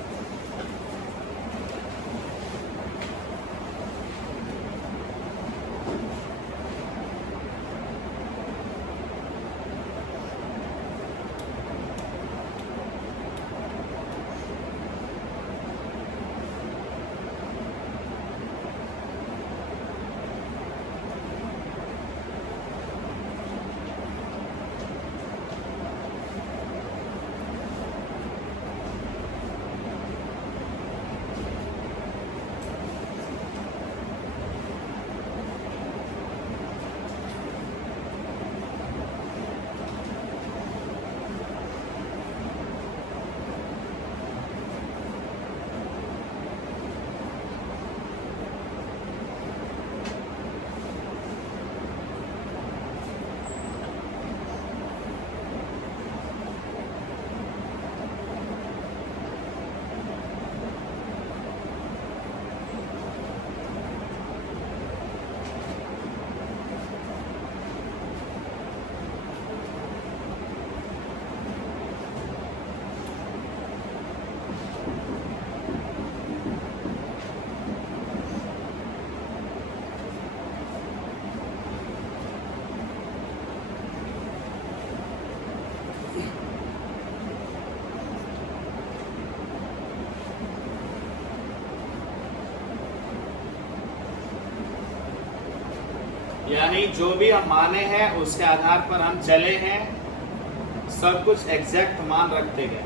यानी जो भी हम माने हैं उसके आधार पर हम चले हैं, सब कुछ एग्जैक्ट मान रखते गए।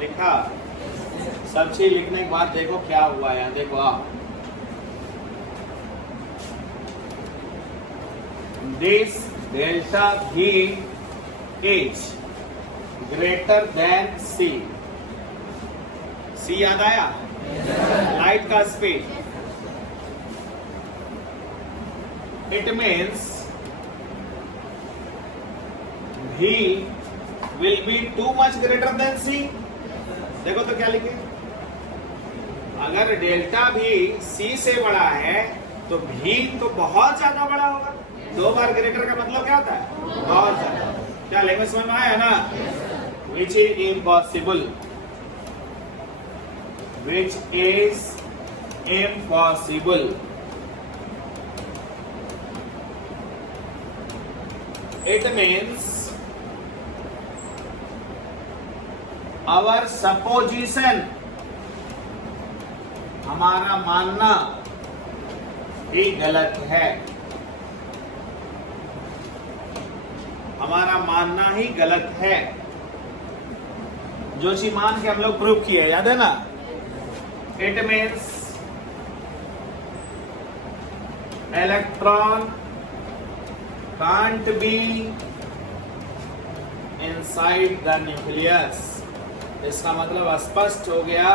लिखा, सब चीज लिखने के बाद देखो क्या हुआ यहाँ, देखो आप, this delta V is greater than C। C याद आया? लाइट का speed. It means V will be too much greater than C। देखो तो क्या लिखे, अगर डेल्टा भी C से बड़ा है तो V तो बहुत ज्यादा बड़ा होगा। 2 बार ग्रेटर का मतलब क्या होता है? बहुत ज्यादा। क्या लैंग्वेज समझ में आया ना? Which is impossible, which is impossible। It means our supposition, हमारा मानना ही गलत है, हमारा मानना ही गलत है। जो चीज मान के हम लोग प्रूव किए, याद है ना? It means electron can't be inside the nucleus. इसका मतलब स्पष्ट हो गया,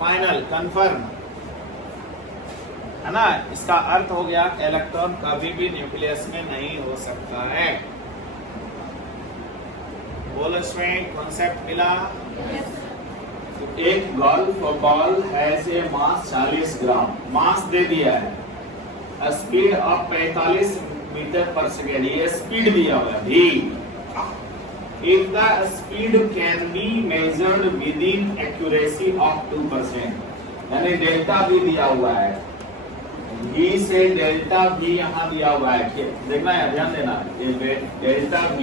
फाइनल, कंफर्म, है ना? इसका अर्थ हो गया इलेक्ट्रॉन कभी भी न्यूक्लियस में नहीं हो सकता है। बोलो स्टूडेंट, कॉन्सेप्ट मिला? एक गोल्फ बॉल हैज ए मास 40 ग्राम, मास दे दिया है, स्पीड ऑफ 45 मीटर पर सेकेंड, ये स्पीड दिया हुआ है भी। If the speed can be measured within accuracy of 2%, यानी डेल्टा भी दिया हुआ है, V से डेल्टा V यहाँ दिया हुआ है, देखना है, ध्यान देना, ये डेल्टा V।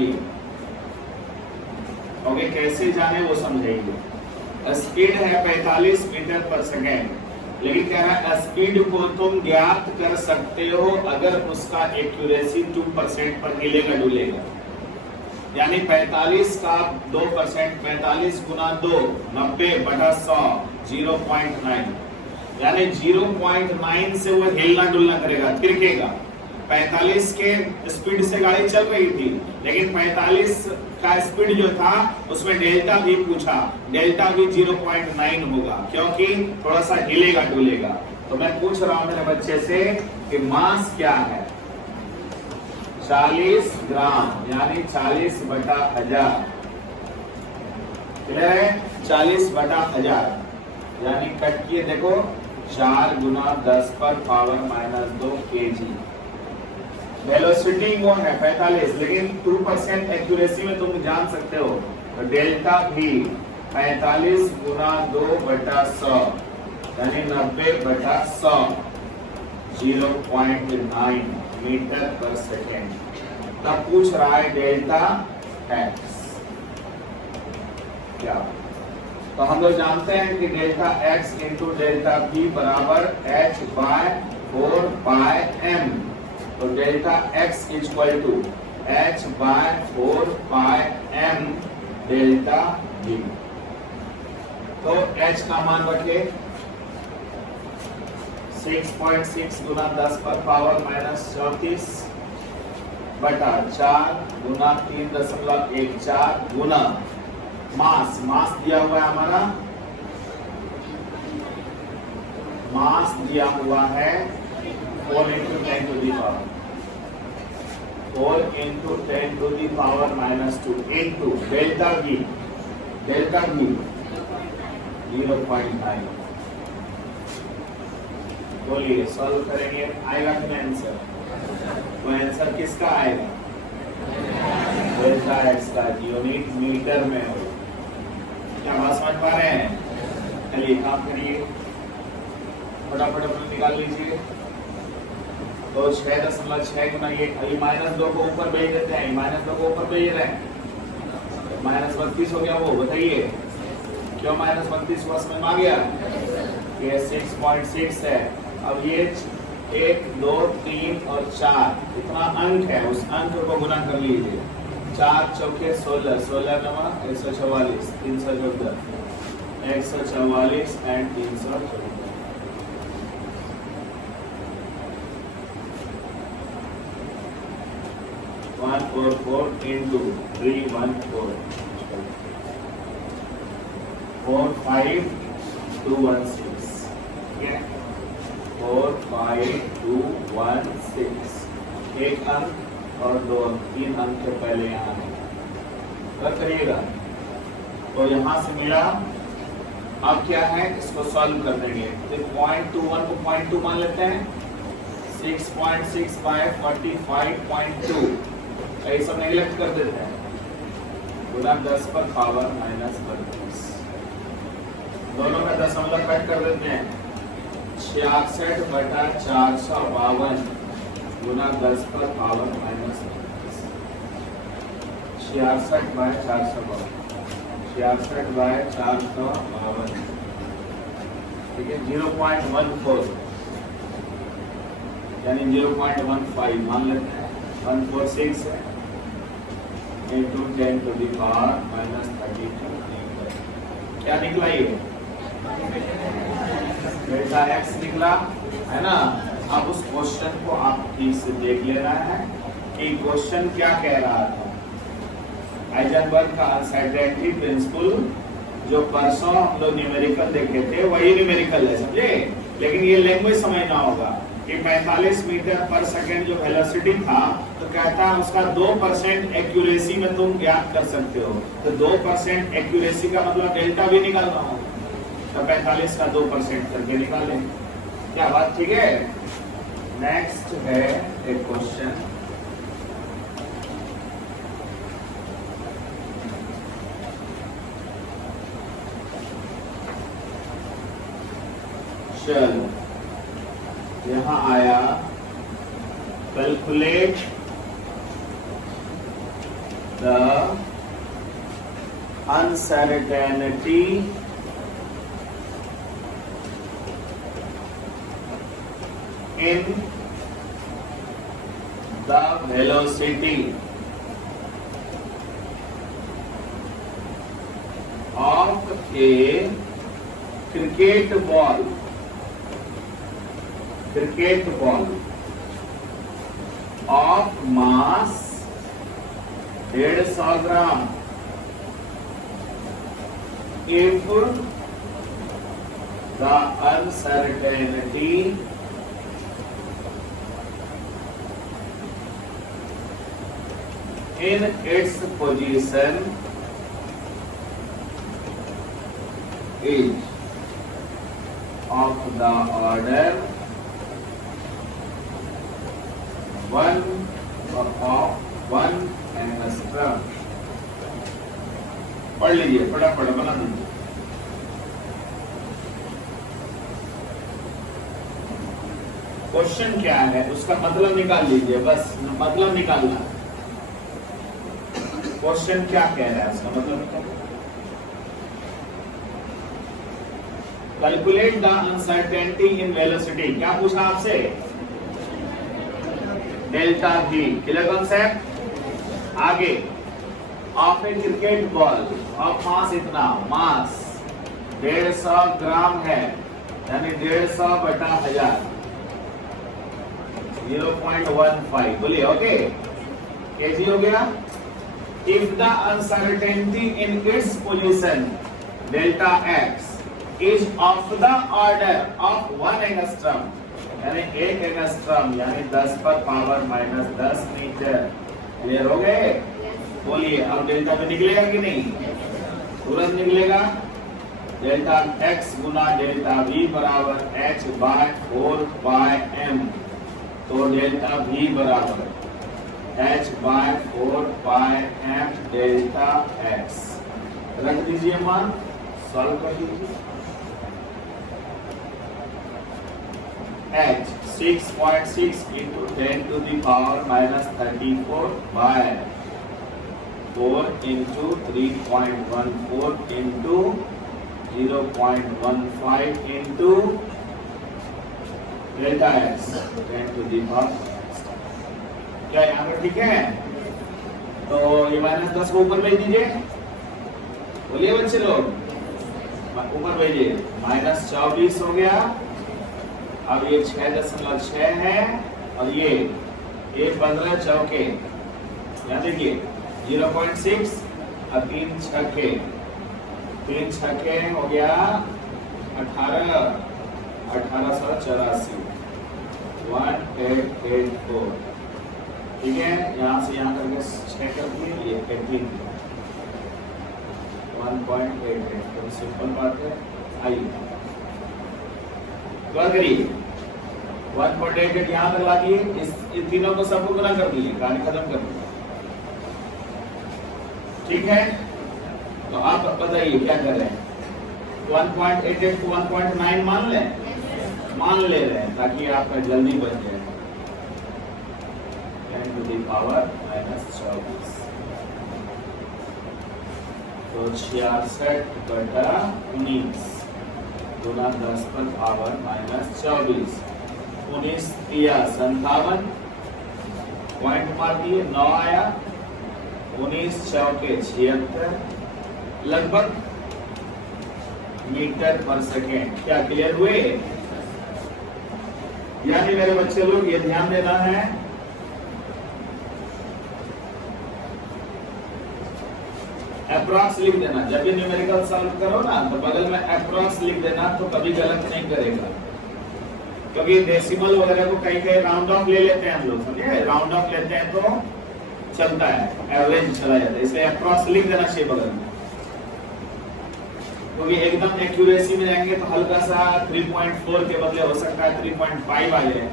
ओके, कैसे जाने वो समझेंगे। स्पीड है 45 मीटर पर सेकेंड, लेकिन कह रहा है स्पीड को तुम ज्ञात कर सकते हो अगर उसका एक्यूरेसी 2% पर हिलेगा डुलेगा। यानी 45 का 2%, 45 गुना 2, 90/100, 0.9, यानी 0.9 से वो हिलना डुलना करेगा, तिरकेगा। 45 के स्पीड से गाड़ी चल रही थी, लेकिन 45 का स्पीड जो था उसमें डेल्टा भी पूछा, डेल्टा भी 0.9 होगा, क्योंकि थोड़ा सा हिलेगा डुलेगा। तो मैं पूछ रहा हूं मेरे बच्चे से कि मास क्या है? 40 ग्राम, यानी 40/1000। क्लियर है? 40/1000, यानी कट किए देखो, 4 गुना 10 पर पावर -2 kg। वेलोसिटी वो है 45, लेकिन 2% एक्यूरेसी में तुम जान सकते हो, तो डेल्टा भी 45 गुना 2/100, यानी 90/100, 0.9 मीटर पर सेकेंड। तब पूछ रहा है डेल्टा एक्स क्या? तो हम लोग जानते हैं कि delta x into delta p बराबर h/4πm। तो delta x equal to h by 4 pi m delta v। तो h का मान रखे 6.6 गुना 10 पर पावर -34 बटा 4 गुना 3.14 गुना मास दिया हुआ है हमारा, मास दिया हुआ है 4 into 10 to the power 4 into 10 to the power -2 into delta v 0.9। बोलिए सॉल्व करेंगे, आएगा कि नहीं आंसर? तो आंसर किसका आएगा? डेल्टा x का, यूनिट मीटर में हो। क्या बात समझ पा रहे हैं? चलिए काम करिए, फटाफट अपना निकाल लीजिए। तो 6.6 गुना ये -2 को ऊपर भेज देते हैं, -2 को ऊपर भेज रहे हैं, -32 हो गया। वो बताइए क्यों -32 हुआ, समझ में आ गया? ये 6.6 है। अब ये 1 2 3 और 4 इतना अंक है, उस अंक को गुना कर लीजिए। 4 चौके 16, 16 नवा 144, 314, 144 एंड 314। 144 into 314 45216। ठीक है, 45216 एक अंक और 2 अंक, 3 अंक के पहले यहाँ है, करिएगा। तो यहाँ से मिला। अब क्या है, इसको सॉल्व कर देंगे। तो 0.21 को 0.2 मान लेते हैं, 6.6 बाय 45.2 ये सब नेगलेक्ट कर देते हैं, गुना 10 पर पावर -32। दोनों का दशमलव कट कर देते हैं, 66 बटा 452 गुना 10 पर पावर -32। 66 बाय 452, 66 बाय 452, ठीक है। 0.14 यानी 0.15 मान लेते हैं, 146 है into 10 to the power -32। क्या निकला ये? डेल्टा x निकला है ना। अब उस क्वेश्चन को आप ठीक से देख लेना है कि क्वेश्चन क्या कह रहा था। हाइजेनबर्ग का अनसर्टेनिटी प्रिंसिपल जो परसों हम लोग न्यूमेरिकल देखे थे वही न्यूमेरिकल है, समझे? लेकिन ये लैंग्वेज समझना होगा कि 45 मीटर पर सेकेंड जो वेलोसिटी था, तो कहता है उसका 2% एक्यूरेसी में तुम ज्ञात कर सकते हो। तो 2% एक्यूरेसी का मतलब डेल्टा भी निकालना हो, तो 45 का 2% करके निकालें। क्या बात ठीक है? नेक्स्ट है एक क्वेश्चन, चलो यहां आया, calculate the uncertainty in the velocity of a cricket ball of mass 150 gram if the uncertainty in its position is of the order 1 angstrom। पढ़ लीजिए फटाफट, बना दीजिए। क्वेश्चन क्या है उसका मतलब निकाल लीजिए, बस मतलब निकालना। क्वेश्चन क्या कह रहा है उसका मतलब निकालिए। Calculate the uncertainty in velocity, क्या पूछा आपसे? Delta v, clear concept? आगे of a cricket ball of mass इतना, मास 150 ग्राम है, यानी 150 बटा 1000, 0.15 बोलिए। ओके, केजी हो गया। If the uncertainty in its position delta x is of the order of 1 angstrom, यानी 1 एंगस्ट्रम यानी 10 पर पावर माइनस 10 मीटर। क्लियर हो गए? बोलिए अब डेल्टा में निकलेगा कि नहीं? तुरंत निकलेगा। डेल्टा एक्स गुना डेल्टा वी बराबर h बाय 4 बाय m, तो डेल्टा वी बराबर h by 4 by m delta x। रख दीजिए मान, सॉल्व कर दीजिए। h 6.6 into 10 to the power minus 34 by 4 into 3.14 into 0.15 into delta x 10 to the power। क्या यहाँ पर ठीक है? तो ये माइनस 10 को ऊपर भेज दीजिए। बोलिए बच्चे लोग, ऊपर भेजिए। माइनस 24 हो गया। अब ये 6.6 है और ये 15 चौके, यहाँ देखिए 0.6 और 3 छक्के, 3 छक्के हो गया 1884, 1884। ठीक है, यहाँ से यहाँ करके 6 कर दिए, ये 18, 1.88। तो सिंपल बात है। आइए क्या करिए, 1.88 यहाँ तक ला दिए, इन तीनों को सबको गुना कर दिए, कहानी खत्म कर दी। ठीक है, तो आप बताइए क्या कर रहे हैं? 1.88 को 1.9 मान लें? मान ले रहे हैं ताकि आपका जल्दी बन जाए। 10 to the power minus 24, तो 66 बटा 19 गुना 10 पर पावर माइनस 24, 19 दिया 57, पॉइंट मार दिए 9 आया, 19 चौके 76, लगभग मीटर पर सेकेंड। क्या क्लियर हुए? यानी मेरे बच्चे लोग ये ध्यान देना है, अप्रॉक्स लिख देना। जब भी न्यूमेरिकल सॉल्व करो ना तो बगल में अप्रॉक्स लिख देना, तो कभी गलत नहीं करेगा। क्योंकि डेसिमल वगैरह को कहीं कहीं राउंड ऑफ ले लेते हैं हम लोग, समझे? राउंड ऑफ लेते हैं तो चलता है, एवरेज चला जाता है, इसलिए अप्रॉक्स लिख देना चाहिए बगल में। क्योंकि एकदम एक्यूरेसी में जाएंगे तो हल्का सा 3.4 के बदले हो सकता है 3.5 आ जाए,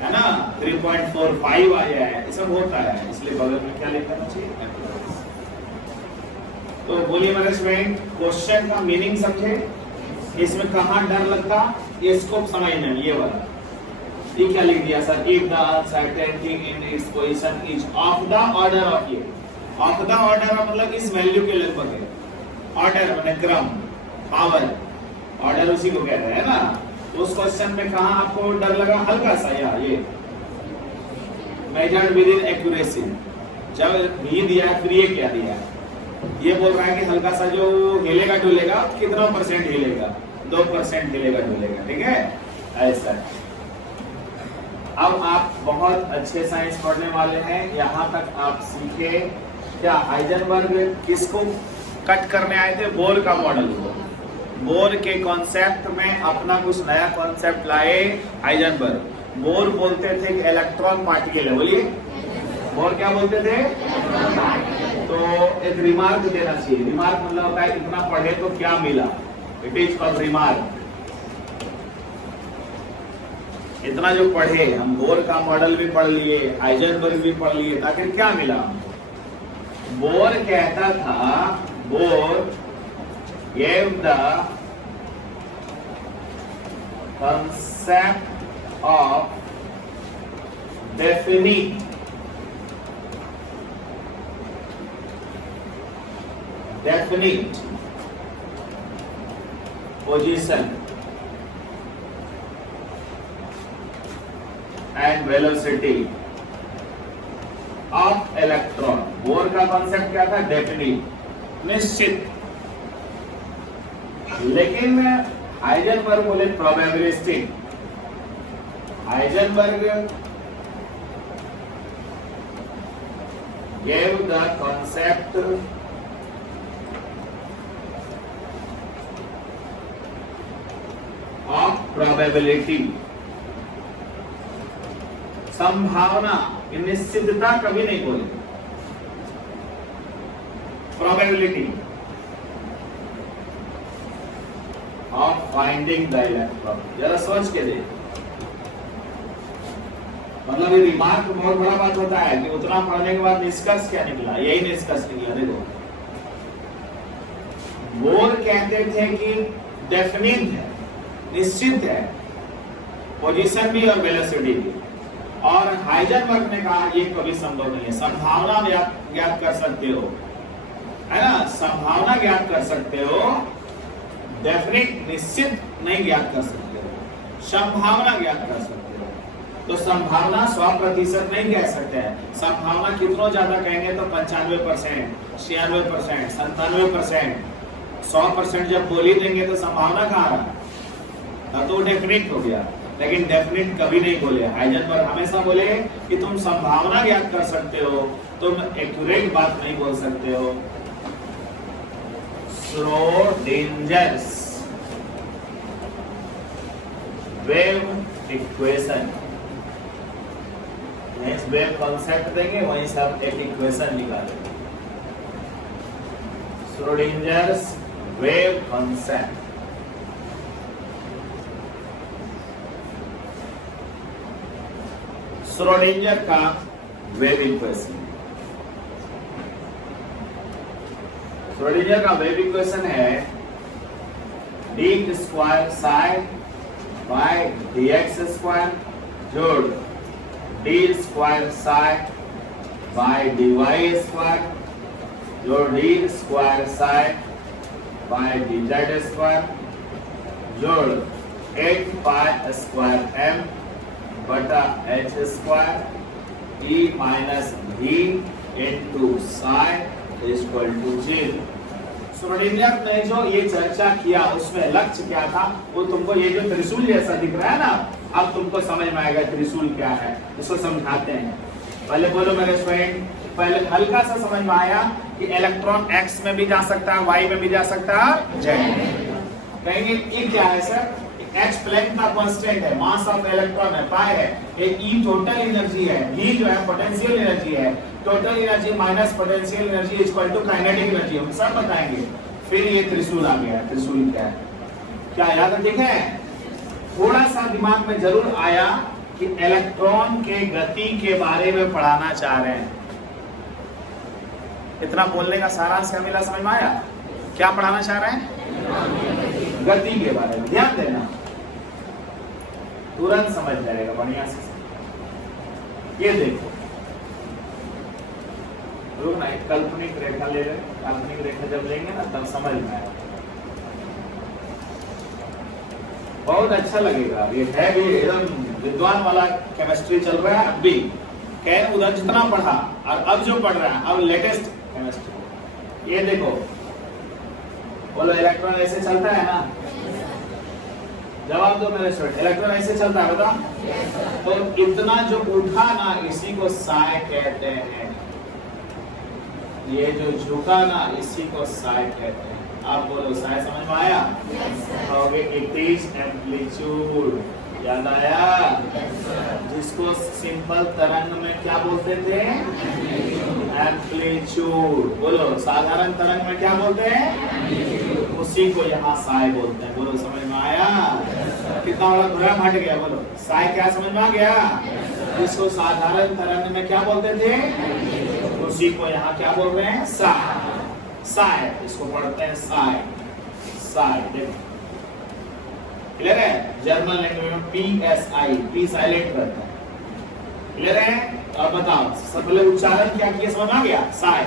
है ना? 3.45 आ जाए, ये सब होता है, इसलिए बगल में क्या लिख देना चाहिए? तो बोलिए मेरे स्टूडेंट, क्वेश्चन का मीनिंग समझे? इसमें कहाँ डर लगता, ये स्कोप समझना है। ये वाला ये क्या लिख दिया sir? If the uncertainty in its position is of the order of, ये ऑफ द ऑर्डर मतलब इस वैल्यू के लगभग है। ऑर्डर माने क्रम, पावर, ऑर्डर उसी को कहते हैं ना। उस क्वेश्चन में कहाँ आपको डर लगा? हल्का सा यार, ये मेजर्ड विद इन एक्यूरेसी। जब भी दिया फिर ये क्या दिया? ये बोल रहा है कि हल्का सा जो हिलेगा डुलेगा, कितना परसेंट हिलेगा? 2% हिलेगा डुलेगा। ठीक है, ऐसा। अब आप बहुत अच्छे साइंस पढ़ने वाले हैं। यहाँ तक आप सीखे क्या? हाइजेनबर्ग किसको कट करने आए थे? बोर का मॉडल को। बोर के कॉन्सेप्ट में अपना कुछ नया कॉन्सेप्ट लाए हाइजेनबर्ग। बोर बोलते थे कि इलेक्ट्रॉन पार्टिकल है। बोलिए, बोर क्या बोलते थे? तो एक रिमार्क देना चाहिए। रिमार्क मतलब होता है इतना पढ़े तो क्या मिला, इट इज कॉल्ड रिमार्क। इतना जो पढ़े, हम बोर का मॉडल भी पढ़ लिए, हाइजेनबर्ग भी पढ़ लिए, ताकि क्या मिला? बोर कहता था, bore gave the concept of definite position and velocity of electron. Bore का कॉन्सेप्ट क्या था? डेफिनिट, निश्चित। लेकिन हाइजेनबर्ग बोले probabilistic. Heisenberg gave the concept of probability, संभावना, निश्चितता कभी नहीं बोले, probability of finding the electron। जरा सोच के देख, मतलब ये रिमार्क बहुत बड़ा बात होता है कि उतना पढ़ने के बाद निष्कर्ष क्या निकला? यही निष्कर्ष निकला। देखो, बोर कहते थे कि डेफिनिट है, निश्चित है, पोजीशन भी और वेलोसिटी भी। और हाइजेनबर्ग ने कहा ये कभी संभव नहीं है। संभावना ज्ञात कर सकते हो, है ना, संभावना ज्ञात कर सकते हो, डेफिनिट निश्चित नहीं ज्ञात कर सकते हो, संभावना ज्ञात कर सकते हो। तो संभावना 100% नहीं कह सकते हैं। संभावना कितना ज्यादा कहेंगे तो 95%, 96%, 97%, 100% जब बोल ही देंगे तो संभावना कहाँ रहा? तो डेफिनिट हो गया। लेकिन डेफिनिट कभी नहीं बोले। हाइजेनबर्ग हमेशा बोले कि तुम संभावना ज्ञात कर सकते हो, तुम एक्यूरेट बात नहीं बोल सकते हो। Schrodinger's wave equation, next wave concept देंगे, वहीं से आप एक इक्वेशन निकालेंगे। श्रोडिंजर्स वेव कॉन्सेप्ट, श्रोडिंजर का वेव इक्वेशन। श्रोडिंजर का वेव इक्वेशन है D square psi by dx square जोड़ D square psi by dy square जोड़ D square psi by dz square जोड़ 8 पाई स्क्वायर m बटा h square e minus v into psi equal to 0। Schrodinger ने जो ये चर्चा किया उसमें लक्ष्य क्या था? वो तुमको ये जो त्रिशूल जैसा दिख रहा है ना, अब तुमको समझ में आएगा त्रिशूल क्या है। इसको समझाते हैं। पहले बोलो मेरे स्टूडेंट, पहले हल्का सा समझ में आया कि इलेक्ट्रॉन x में भी जा सकता है, y में भी जा सकता है, z। कहेंगे ये क्या है सर? h प्लैंक का कांस्टेंट है, मास ऑफ इलेक्ट्रॉन है, पाई है। ये E टोटल एनर्जी है, V जो है पोटेंशियल एनर्जी है। Total energy minus potential energy equal to kinetic energy, हम सब बताएंगे। फिर ये त्रिशूल आ गया। त्रिशूल क्या है? क्या याद है? ठीक है, थोड़ा सा दिमाग में जरूर आया कि इलेक्ट्रॉन के गति के बारे में पढ़ाना चाह रहे हैं। इतना बोलने का सारांश क्या मिला? समझ में आया? क्या पढ़ाना चाह रहे हैं? गति के बारे में। ध्यान देना, तुरंत समझ जाएगा बढ़िया से। ये देखो, लोग ना एक काल्पनिक रेखा ले रहे। काल्पनिक रेखा जब लेंगे ना तब समझ में आएगा, बहुत अच्छा लगेगा। ये है भी एकदम विद्वान वाला केमिस्ट्री चल रहा है। अब भी कह उधर जितना पढ़ा और अब जो पढ़ रहा है, अब लेटेस्ट केमिस्ट्री। ये देखो, बोलो इलेक्ट्रॉन ऐसे चलता है ना? जवाब दो मेरे स्टूडेंट, इलेक्ट्रॉन ऐसे चलता है, बता। तो इतना जो उठा ना, इसी को साय कहते हैं। ये जो झुका ना, इसी को साय कहते हैं। आप बोलो साय, समझ में आया? कहोगे इट इज एम्पलीट्यूड। याद आया? जिसको सिंपल तरंग में क्या बोलते थे? एम्पलीट्यूड। बोलो साधारण तरंग में क्या बोलते हैं? उसी को यहाँ साय बोलते हैं। बोलो समझ में आया? कितना बड़ा भ्रम हट गया। बोलो साय क्या समझ में आ गया? जिसको साधारण तरंग में क्या बोलते थे, उसी को यहाँ क्या बोल रहे हैं? साय। साय, इसको पढ़ते हैं साय। साय देखो, क्लियर है? जर्मन लैंग्वेज में PSI, P साइलेंट रहता है। क्लियर है? अब बताओ, सब पहले उच्चारण क्या किया? समझ आ गया? Sai,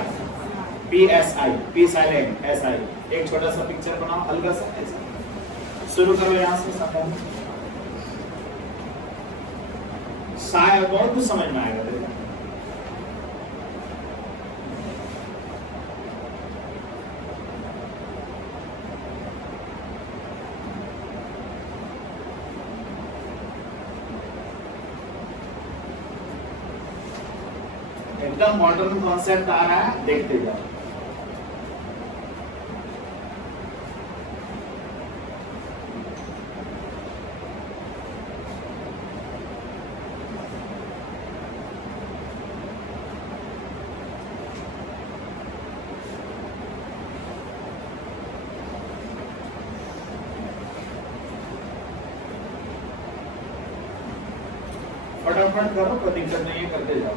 PSI, P silent, SI। एक छोटा सा पिक्चर बनाओ, हल्का सा ऐसा। शुरू करो यहाँ से। साय बहुत कुछ समझ में आएगा। एकदम मॉडर्न कॉन्सेप्ट आ रहा है, देखते जाओ। फटाफट करो, कोई दिक्कत नहीं है, करते जाओ।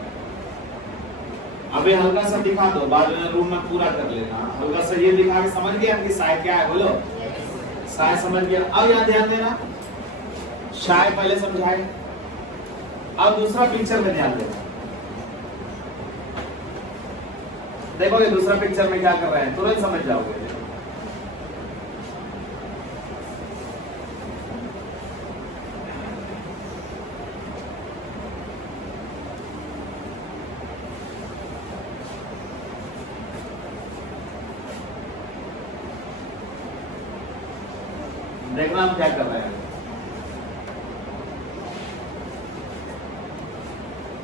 अभी हल्का सा दिखा दो, बाद में रूम में पूरा कर लेना। हल्का सा ये दिखा के समझ गया कि साय क्या है, बोलो। साय समझ गया। अब यहाँ ध्यान देना, साय पहले समझाए, अब दूसरा पिक्चर में ध्यान देना। देखो ये दूसरा पिक्चर में क्या कर रहे हैं, तुरंत समझ जाओगे। देखना हम क्या कर रहे हैं।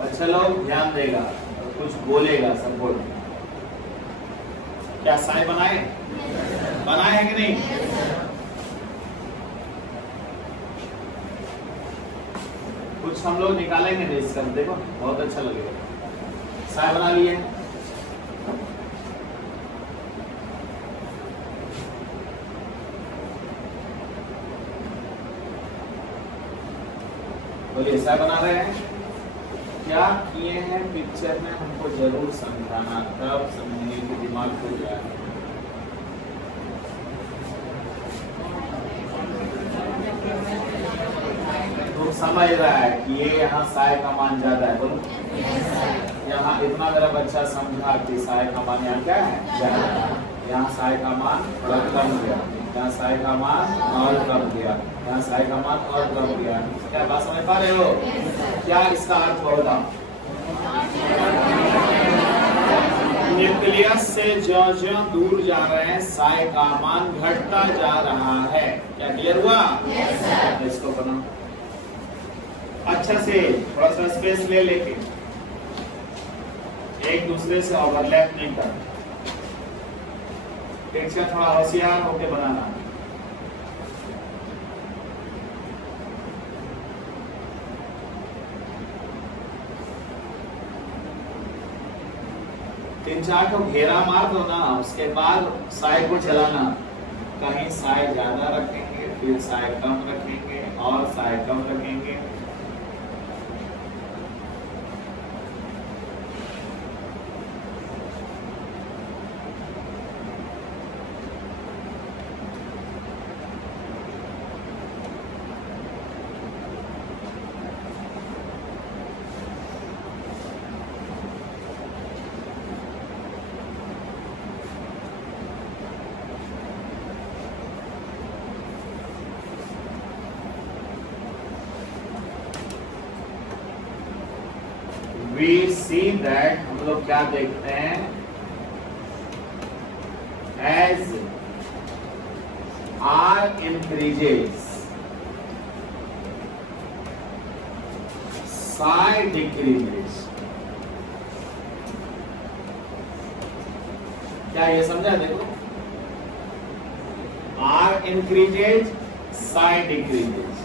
अच्छा लोग ध्यान देगा और कुछ बोलेगा, सब बोल। क्या साय बनाए? बनाए है कि नहीं? कुछ हम लोग निकालेंगे नहीं इसका, देखो बहुत अच्छा लगेगा। साय बना लिए, बोलिए साय बना रहे हैं। क्या किए हैं पिक्चर में, हमको जरूर समझाना, तब समझने की दिमाग खुल जाए। तो समझ रहा है कि ये यहाँ साय का मान ज्यादा है, बोलो। यहाँ इतना मेरा बच्चा समझा कि साय का मान यहाँ क्या है, ज्यादा। यहाँ साय का मान थोड़ा कम गया, यहाँ साय का मान और कम गया, यहाँ साय का मान और कम गया। क्या बात समझ पा रहे हो? क्या इसका अर्थ होगा? न्यूक्लियस से ज्यों-ज्यों दूर जा रहे हैं, साय का मान घटता जा रहा है। क्या क्लियर हुआ? yes, sir. इसको बनाओ अच्छा से, थोड़ा सा स्पेस ले लेके, एक दूसरे से ओवरलैप नहीं कर। पिक्चर थोड़ा होशियार होके बनाना। तीन चार को घेरा मार दो ना, उसके बाद साय को चलाना। कहीं साय ज्यादा रखेंगे, फिर साय कम रखेंगे और साय कम रखेंगे। We see that, हम लोग क्या देखते हैं, as R increases, psi decreases। क्या ये समझा? देखो, R increases, psi decreases।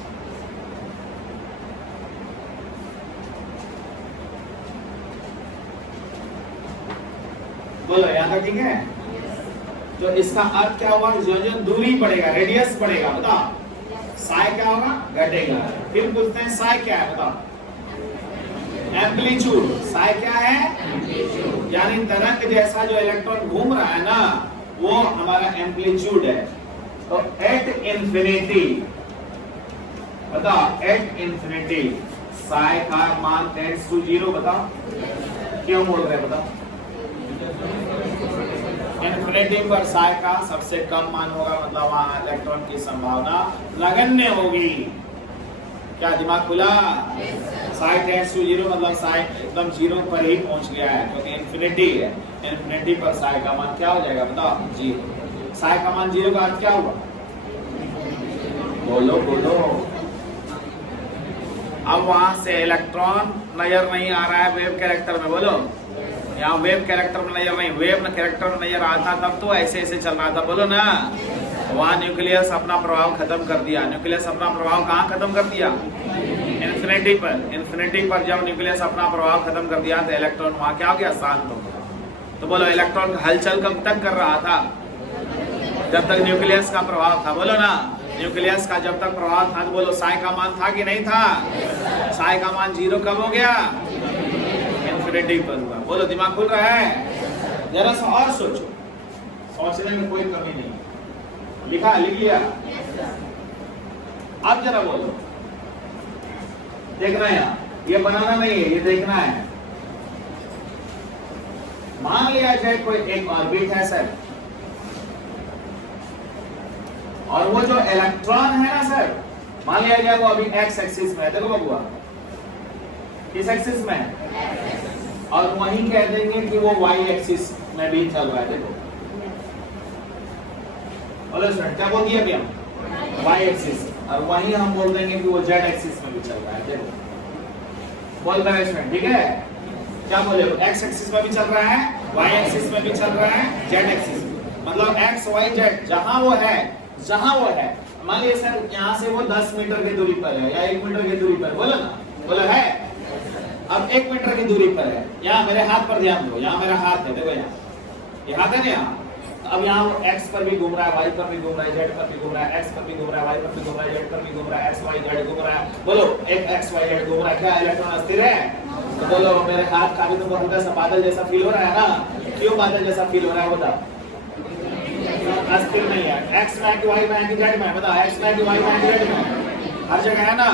बोलो यहाँ तक ठीक है? तो इसका अर्थ क्या हुआ? जो जो दूरी बढ़ेगा, रेडियस बढ़ेगा, बताओ साय क्या होगा? घटेगा। फिर पूछते हैं साय क्या है, बताओ। एम्पलीट्यूड। साय क्या है? यानी तरंग जैसा जो इलेक्ट्रॉन घूम रहा है ना, वो हमारा एम्पलीट्यूड है। तो एट इंफिनिटी, बताओ, एट इंफिनिटी साय का मान टेंड्स टू 0। बताओ क्यों बोल रहे हैं, बताओ। इन्फिनिटी पर साय का सबसे कम मान होगा, मतलब वहां इलेक्ट्रॉन की संभावना नगण्य होगी। क्या दिमाग खुला? साय टेंड्स टू 0 मतलब साय एकदम 0 पर ही पहुंच गया है, क्योंकि इन्फिनिटी है। इन्फिनिटी पर साय का मान क्या हो जाएगा, बताओ? 0। साय का मान 0 का अर्थ क्या हुआ? बोलो बोलो। अब वहां से इलेक्ट्रॉन नजर नहीं आ रहा है वेव कैरेक्टर में, बोलो। यहाँ वेव कैरेक्टर में नजर नहीं, वेव कैरेक्टर में नजर आता तब तो ऐसे ऐसे चल रहा था, बोलो ना। वहां न्यूक्लियस अपना प्रभाव खत्म कर दिया। न्यूक्लियस अपना प्रभाव कहाँ खत्म कर दिया? इन्फिनिटी पर। इन्फिनिटी पर जब न्यूक्लियस अपना प्रभाव खत्म कर दिया तो इलेक्ट्रॉन वहां क्या हो गया? शांत हो गया। तो बोलो इलेक्ट्रॉन हलचल कब तक कर रहा था? जब तक न्यूक्लियस का प्रभाव था, बोलो ना। न्यूक्लियस का जब तक प्रभाव था तो बोलो साई का मान था कि नहीं था? साई का मान 0 कब हो गया? इन्फिनिटी पर हुआ। बोलो दिमाग खुल रहा है? जरा सा और सोचो, सोचने में कोई कमी नहीं। लिखा, लिख लिया? अब जरा बोलो, देखना है यहाँ, ये बनाना नहीं है, ये देखना है। मान लिया जाए कोई एक ऑर्बिट है सर, और वो जो इलेक्ट्रॉन है ना सर, मान लिया जाए वो अभी एक्स एक्सिस में है। देखो बबुआ, किस एक्सिस में है? और वहीं कह देंगे कि वो वाई एक्सिस में भी चल रहा है। देखो बोलो स्टूडेंट, क्या बोल दिया अभी हम? Y axis. और वहीं हम बोल देंगे कि वो जेड एक्सिस में भी चल रहा है। देखो बोल रहे स्टूडेंट, ठीक है? क्या बोले? एक्स एक्सिस में भी चल रहा है, वाई एक्सिस में भी चल रहा है, जेड एक्सिस। मतलब एक्स वाई जेड जहां वो है, जहां वो है। मान लीजिए सर यहाँ से वो 10 मीटर की दूरी पर है या 1 मीटर की दूरी पर, बोलो ना, बोलो है। अब 1 मीटर की दूरी पर है। यहाँ मेरे हाथ पर ध्यान दो, यहाँ मेरा हाथ है, देखो यहाँ, ये हाथ है ना यहाँ। अब यहाँ एक्स पर भी घूम रहा है, वाई पर भी घूम रहा है, जेड पर भी घूम रहा है, एक्स पर भी घूम रहा है, वाई पर भी घूम रहा है, जेड पर भी घूम रहा है, एक्स वाई जेड घूम रहा है। बोलो एक एक्स वाई जेड घूम रहा है, क्या इलेक्ट्रॉन अस्थिर है? तो बोलो मेरे हाथ का भी तो हल्का सा बादल जैसा फील हो रहा है ना। क्यों बादल जैसा फील हो रहा है बताओ? अस्थिर नहीं है। एक्स में है कि वाई में है कि जेड में है? बताओ, एक्स में है कि वाई में है कि जेड में? हर जगह है ना,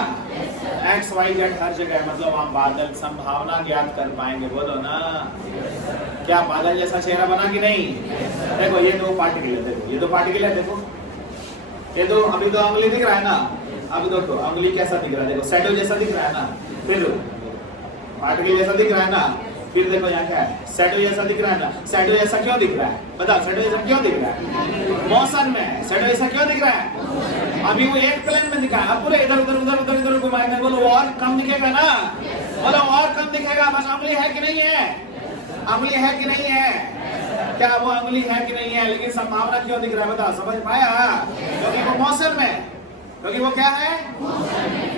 एक्स वाई जेड हर जगह है। मतलब हम बादल संभावना ज्ञात कर पाएंगे, बोलो ना। क्या बादल जैसा चेहरा बना कि नहीं? देखो ये 2 पार्टिकल है, देखो ये 2 पार्टिकल है, देखो ये 2। अभी तो उंगली दिख रहा है ना, अभी देखो उंगली कैसा दिख रहा है? देखो शैडो जैसा दिख रहा है ना, फिर पार्टिकल जैसा दिख रहा है ना, फिर देखो यहाँ क्या है? शैडो जैसा दिख रहा है ना। शैडो जैसा क्यों दिख रहा है? बताओ शैडो जैसा क्यों दिख रहा है? मोशन में शैडो जैसा क्यों दिख रहा है? अभी वो एक प्लेन में दिखा है, अब पूरे इधर उधर उधर उधर इधर घुमाएंगे, बोलो और कम दिखेगा ना? बोलो और कम दिखेगा। बस उंगली है कि नहीं है? उंगली है कि नहीं है? क्या वो उंगली है कि नहीं है? लेकिन संभावना क्यों दिख रहा है? बताओ, समझ पाया? क्योंकि वो मोशन में, क्योंकि वो क्या है?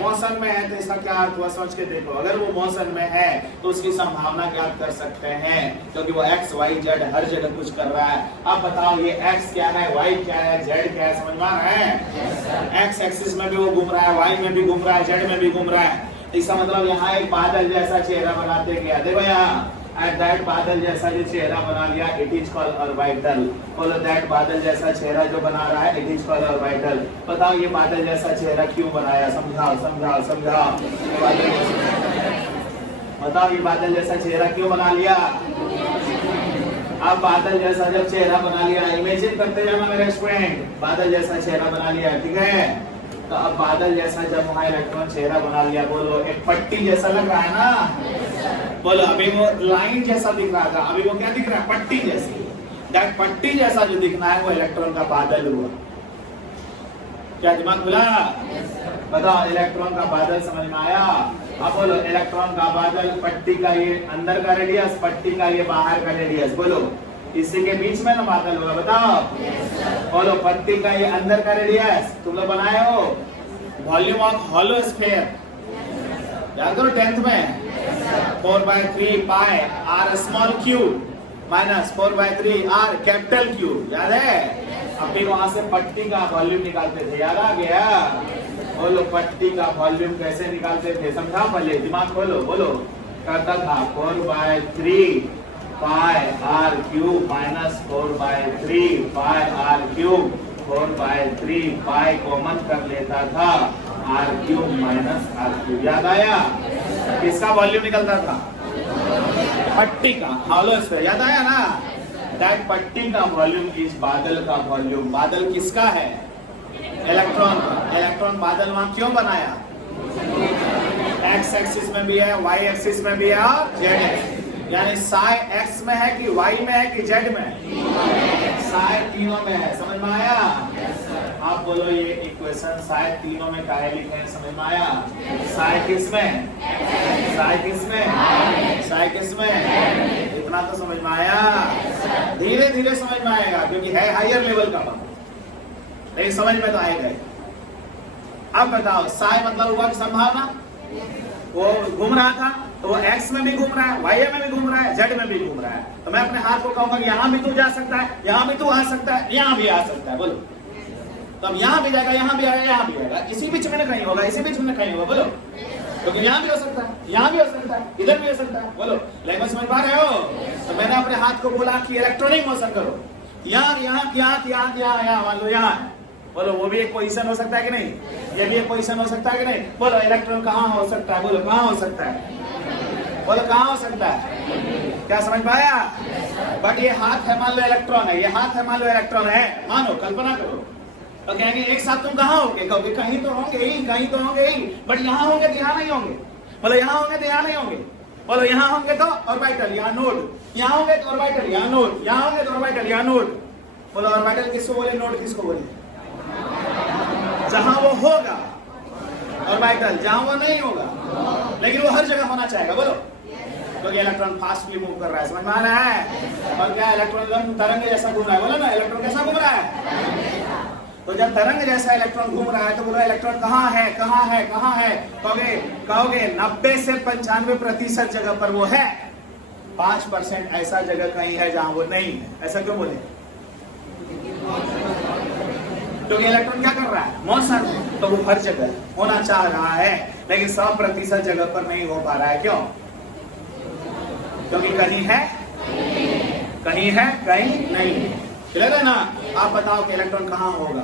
मोशन में है। तो इसका क्या अर्थ हुआ? सोच के देखो, अगर वो मोशन में है तो उसकी संभावना ज्ञात कर सकते हैं, क्योंकि वो एक्स वाई जेड हर जगह कुछ कर रहा है। अब बताओ ये एक्स क्या है, वाई क्या है, जेड क्या है? समझ में आ रहा है? एक्स एक्सिस में भी वो घूम रहा है, वाई में भी घूम रहा है, जेड में भी घूम रहा है। इसका मतलब यहाँ एक बादल जैसा चेहरा बनाते गया। देखो यहाँ एट दैट बादल जैसा जो चेहरा बना लिया, इट इज कॉल्ड ऑर्बिटल। बोलो दैट बादल जैसा चेहरा जो बना रहा है, इट इज कॉल्ड ऑर्बिटल। बताओ ये बादल जैसा चेहरा क्यों बनाया? समझाओ समझाओ समझाओ। बताओ ये बादल जैसा चेहरा क्यों बना लिया? अब बादल जैसा जब चेहरा बना लिया, इमेजिन करते जाना मेरे स्टूडेंट, बादल जैसा चेहरा बना लिया, ठीक है? तो अब बादल जैसा जब वहां इलेक्ट्रॉन चेहरा बना लिया, बोलो एक पट्टी जैसा लग रहा है ना? बोलो अभी वो लाइन जैसा दिख रहा था, अभी वो क्या दिख रहा है? पट्टी जैसी। दैट पट्टी जैसा जो दिखना है वो इलेक्ट्रॉन का बादल हुआ। क्या दिमाग खुला? बताओ इलेक्ट्रॉन का बादल समझ में आया? अब बोलो इलेक्ट्रॉन का बादल, पट्टी का ये अंदर का रेडियस, पट्टी का ये बाहर का रेडियस, बोलो इसी के बीच में ना बादल होगा। बताओ बोलो पट्टी का ये अंदर का रेडियस तुम लोग बनाए हो, वॉल्यूम ऑफ हॉलो स्फीयर याद करो 10th में 4/3 pi R small cube minus 4/3 R capital cube, याद है? अभी वहां से पट्टी का वॉल्यूम निकालते थे, याद आ गया? बोलो पट्टी का वॉल्यूम कैसे निकालते थे? समझाओ, पहले दिमाग खोलो, बोलो। करता था 4/3 pi R cube minus 4/3 pi R cube, 4/3 pi common कर लेता था, R cube minus R cube. याद आया? किसका वॉल्यूम निकलता था? पट्टी का, हॉलो स्फीयर। याद आया ना? दैट पट्टी का वॉल्यूम इज बादल का वॉल्यूम। बादल किसका है? इलेक्ट्रॉन का। इलेक्ट्रॉन बादल वहां क्यों बनाया? एक्स एक्सिस में भी है, वाई एक्सिस में भी है और जेड एक्सिस। यानी साई एक्स में है कि वाई में है कि जेड में? साई तीनों में है। समझ में आया? आप बोलो ये इक्वेशन साई तीनों में काहे लिखे हैं? समझ में आया? साई किस में? साई किस में? साई किस में? इतना तो समझ में आया। धीरे धीरे समझ में आएगा क्योंकि है हायर लेवल का बात, लेकिन समझ में तो आएगा। अब बताओ साई मतलब हुआ संभावना, वो घूम रहा था तो वो एक्स में भी घूम रहा है, वाई में भी घूम रहा है, जेड में भी घूम रहा है। तो मैं अपने हाथ को कहूंगा कि यहाँ भी तू जा सकता है, यहाँ भी तू आ सकता है, यहाँ भी आ सकता है। बोलो तो अब यहाँ भी जाएगा, यहाँ भी आएगा, यहाँ भी आएगा, इसी बीच में कहीं होगा, इसी बीच में कहीं होगा। बोलो क्योंकि यहाँ भी हो सकता है, यहाँ भी हो सकता है, इधर भी हो सकता है। बोलो लैंग्वेज समझ पा रहे हो? तो मैंने अपने हाथ को बोला कि इलेक्ट्रॉनिक मोशन करो, यहाँ यहाँ यहाँ यहाँ यहाँ यहाँ मान लो यहाँ है। बोलो वो भी एक पोजीशन हो सकता है कि नहीं? ये भी एक पोजीशन हो सकता है कि नहीं? बोलो इलेक्ट्रॉन कहाँ हो सकता है? बोलो कहाँ हो सकता है? बोलो कहाँ हो सकता है? क्या समझ पाया? बट ये हाथ है मान लो इलेक्ट्रॉन है, ये हाथ है मान लो इलेक्ट्रॉन है, मानो कल्पना करो। तो कहेंगे एक साथ तुम कहाँ होगे? कहोगे कहीं तो होंगे ही, कहीं तो होंगे ही, बट यहाँ होंगे तो यहाँ नहीं होंगे। बोलो यहाँ होंगे तो यहाँ नहीं होंगे। बोलो यहाँ होंगे तो ऑर्बिटल, यहाँ नोड, यहाँ होंगे तो ऑर्बिटल, यहाँ नोड, यहाँ होंगे तो ऑर्बिटल, यहाँ नोड। बोलो ऑर्बिटल किसको बोले, नोड किसको बोले? जहां वो होगा ऑर्बिटल, जहां वो नहीं होगा, लेकिन वो हर जगह होना चाहेगा। बोलो क्योंकि इलेक्ट्रॉन फास्टली मूव कर रहा है, समझ में आ रहा है? और क्या इलेक्ट्रॉन तरंग जैसा घूम रहा है। बोलो ना इलेक्ट्रॉन कैसा घूम रहा है? तो जब तरंग जैसा इलेक्ट्रॉन घूम रहा है तो बोलो इलेक्ट्रॉन कहाँ है, कहाँ है, कहाँ है? कहोगे 90 से 95% जगह पर वो है, 5% ऐसा जगह कहीं है जहां वो नहीं है। ऐसा क्यों बोले? क्योंकि इलेक्ट्रॉन क्या कर रहा है? मोशन। तो वो हर जगह होना चाह रहा है, लेकिन 100% जगह पर नहीं हो पा रहा है। क्यों? क्योंकि कहीं है, कहीं है, कहीं नहीं। क्लियर है ना? आप बताओ कि इलेक्ट्रॉन कहाँ होगा?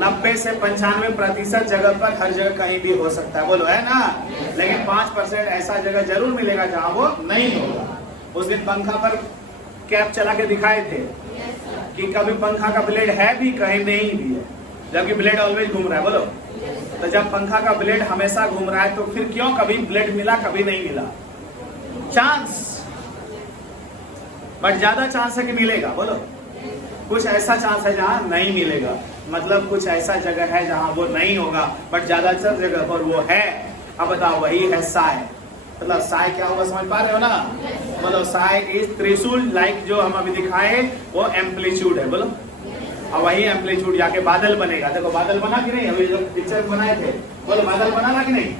90 से 95% जगह पर, हर जगह कहीं भी हो सकता है। बोलो है ना? लेकिन 5% ऐसा जगह जरूर मिलेगा जहां वो नहीं होगा। उस दिन पंखा पर कैप चला के दिखाए थे कि कभी पंखा का ब्लेड है भी, कहीं नहीं भी है, जबकि ब्लेड ऑलवेज घूम रहा है। बोलो तो जब पंखा का ब्लेड हमेशा घूम रहा है तो फिर क्यों कभी ब्लेड मिला, कभी नहीं मिला? चांस, बट ज्यादा चांस है कि मिलेगा। बोलो कुछ ऐसा चांस है जहां नहीं मिलेगा, मतलब कुछ ऐसा जगह है जहां वो नहीं होगा, बट ज्यादातर जगह पर वो है। अब बताओ वही है साई। मतलब साई क्या होगा, समझ पा रहे हो ना? मतलब साई इज त्रिशूल, लाइक जो हम अभी दिखाए वो एम्पलीट्यूड है। बोलो और वही एम्पलीट्यूड जाके बादल बनेगा। देखो बादल बना कि नहीं? अभी जो पिक्चर बनाए थे, बोलो बादल बना ना कि नहीं?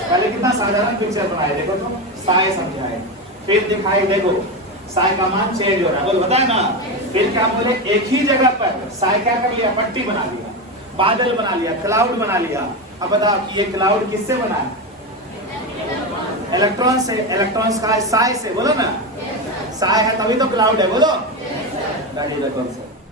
पहले कितना साधारण पिक्चर बनाए, देखो तो साई समझाए, फिर दिखाई, देखो साई का मान चेंज हो रहा है। बोलो बताए ना? फिर क्या बोले, एक ही जगह पर साई क्या कर लिया, पट्टी बना लिया, बादल बना लिया, क्लाउड बना लिया। अब बताओ कि ये क्लाउड किससे बना है? इलेक्ट्रॉन से। इलेक्ट्रॉन्स का है साई से। बोलो ना साई है तभी तो क्लाउड है। बोलो दैट इज द कॉन्सेप्ट।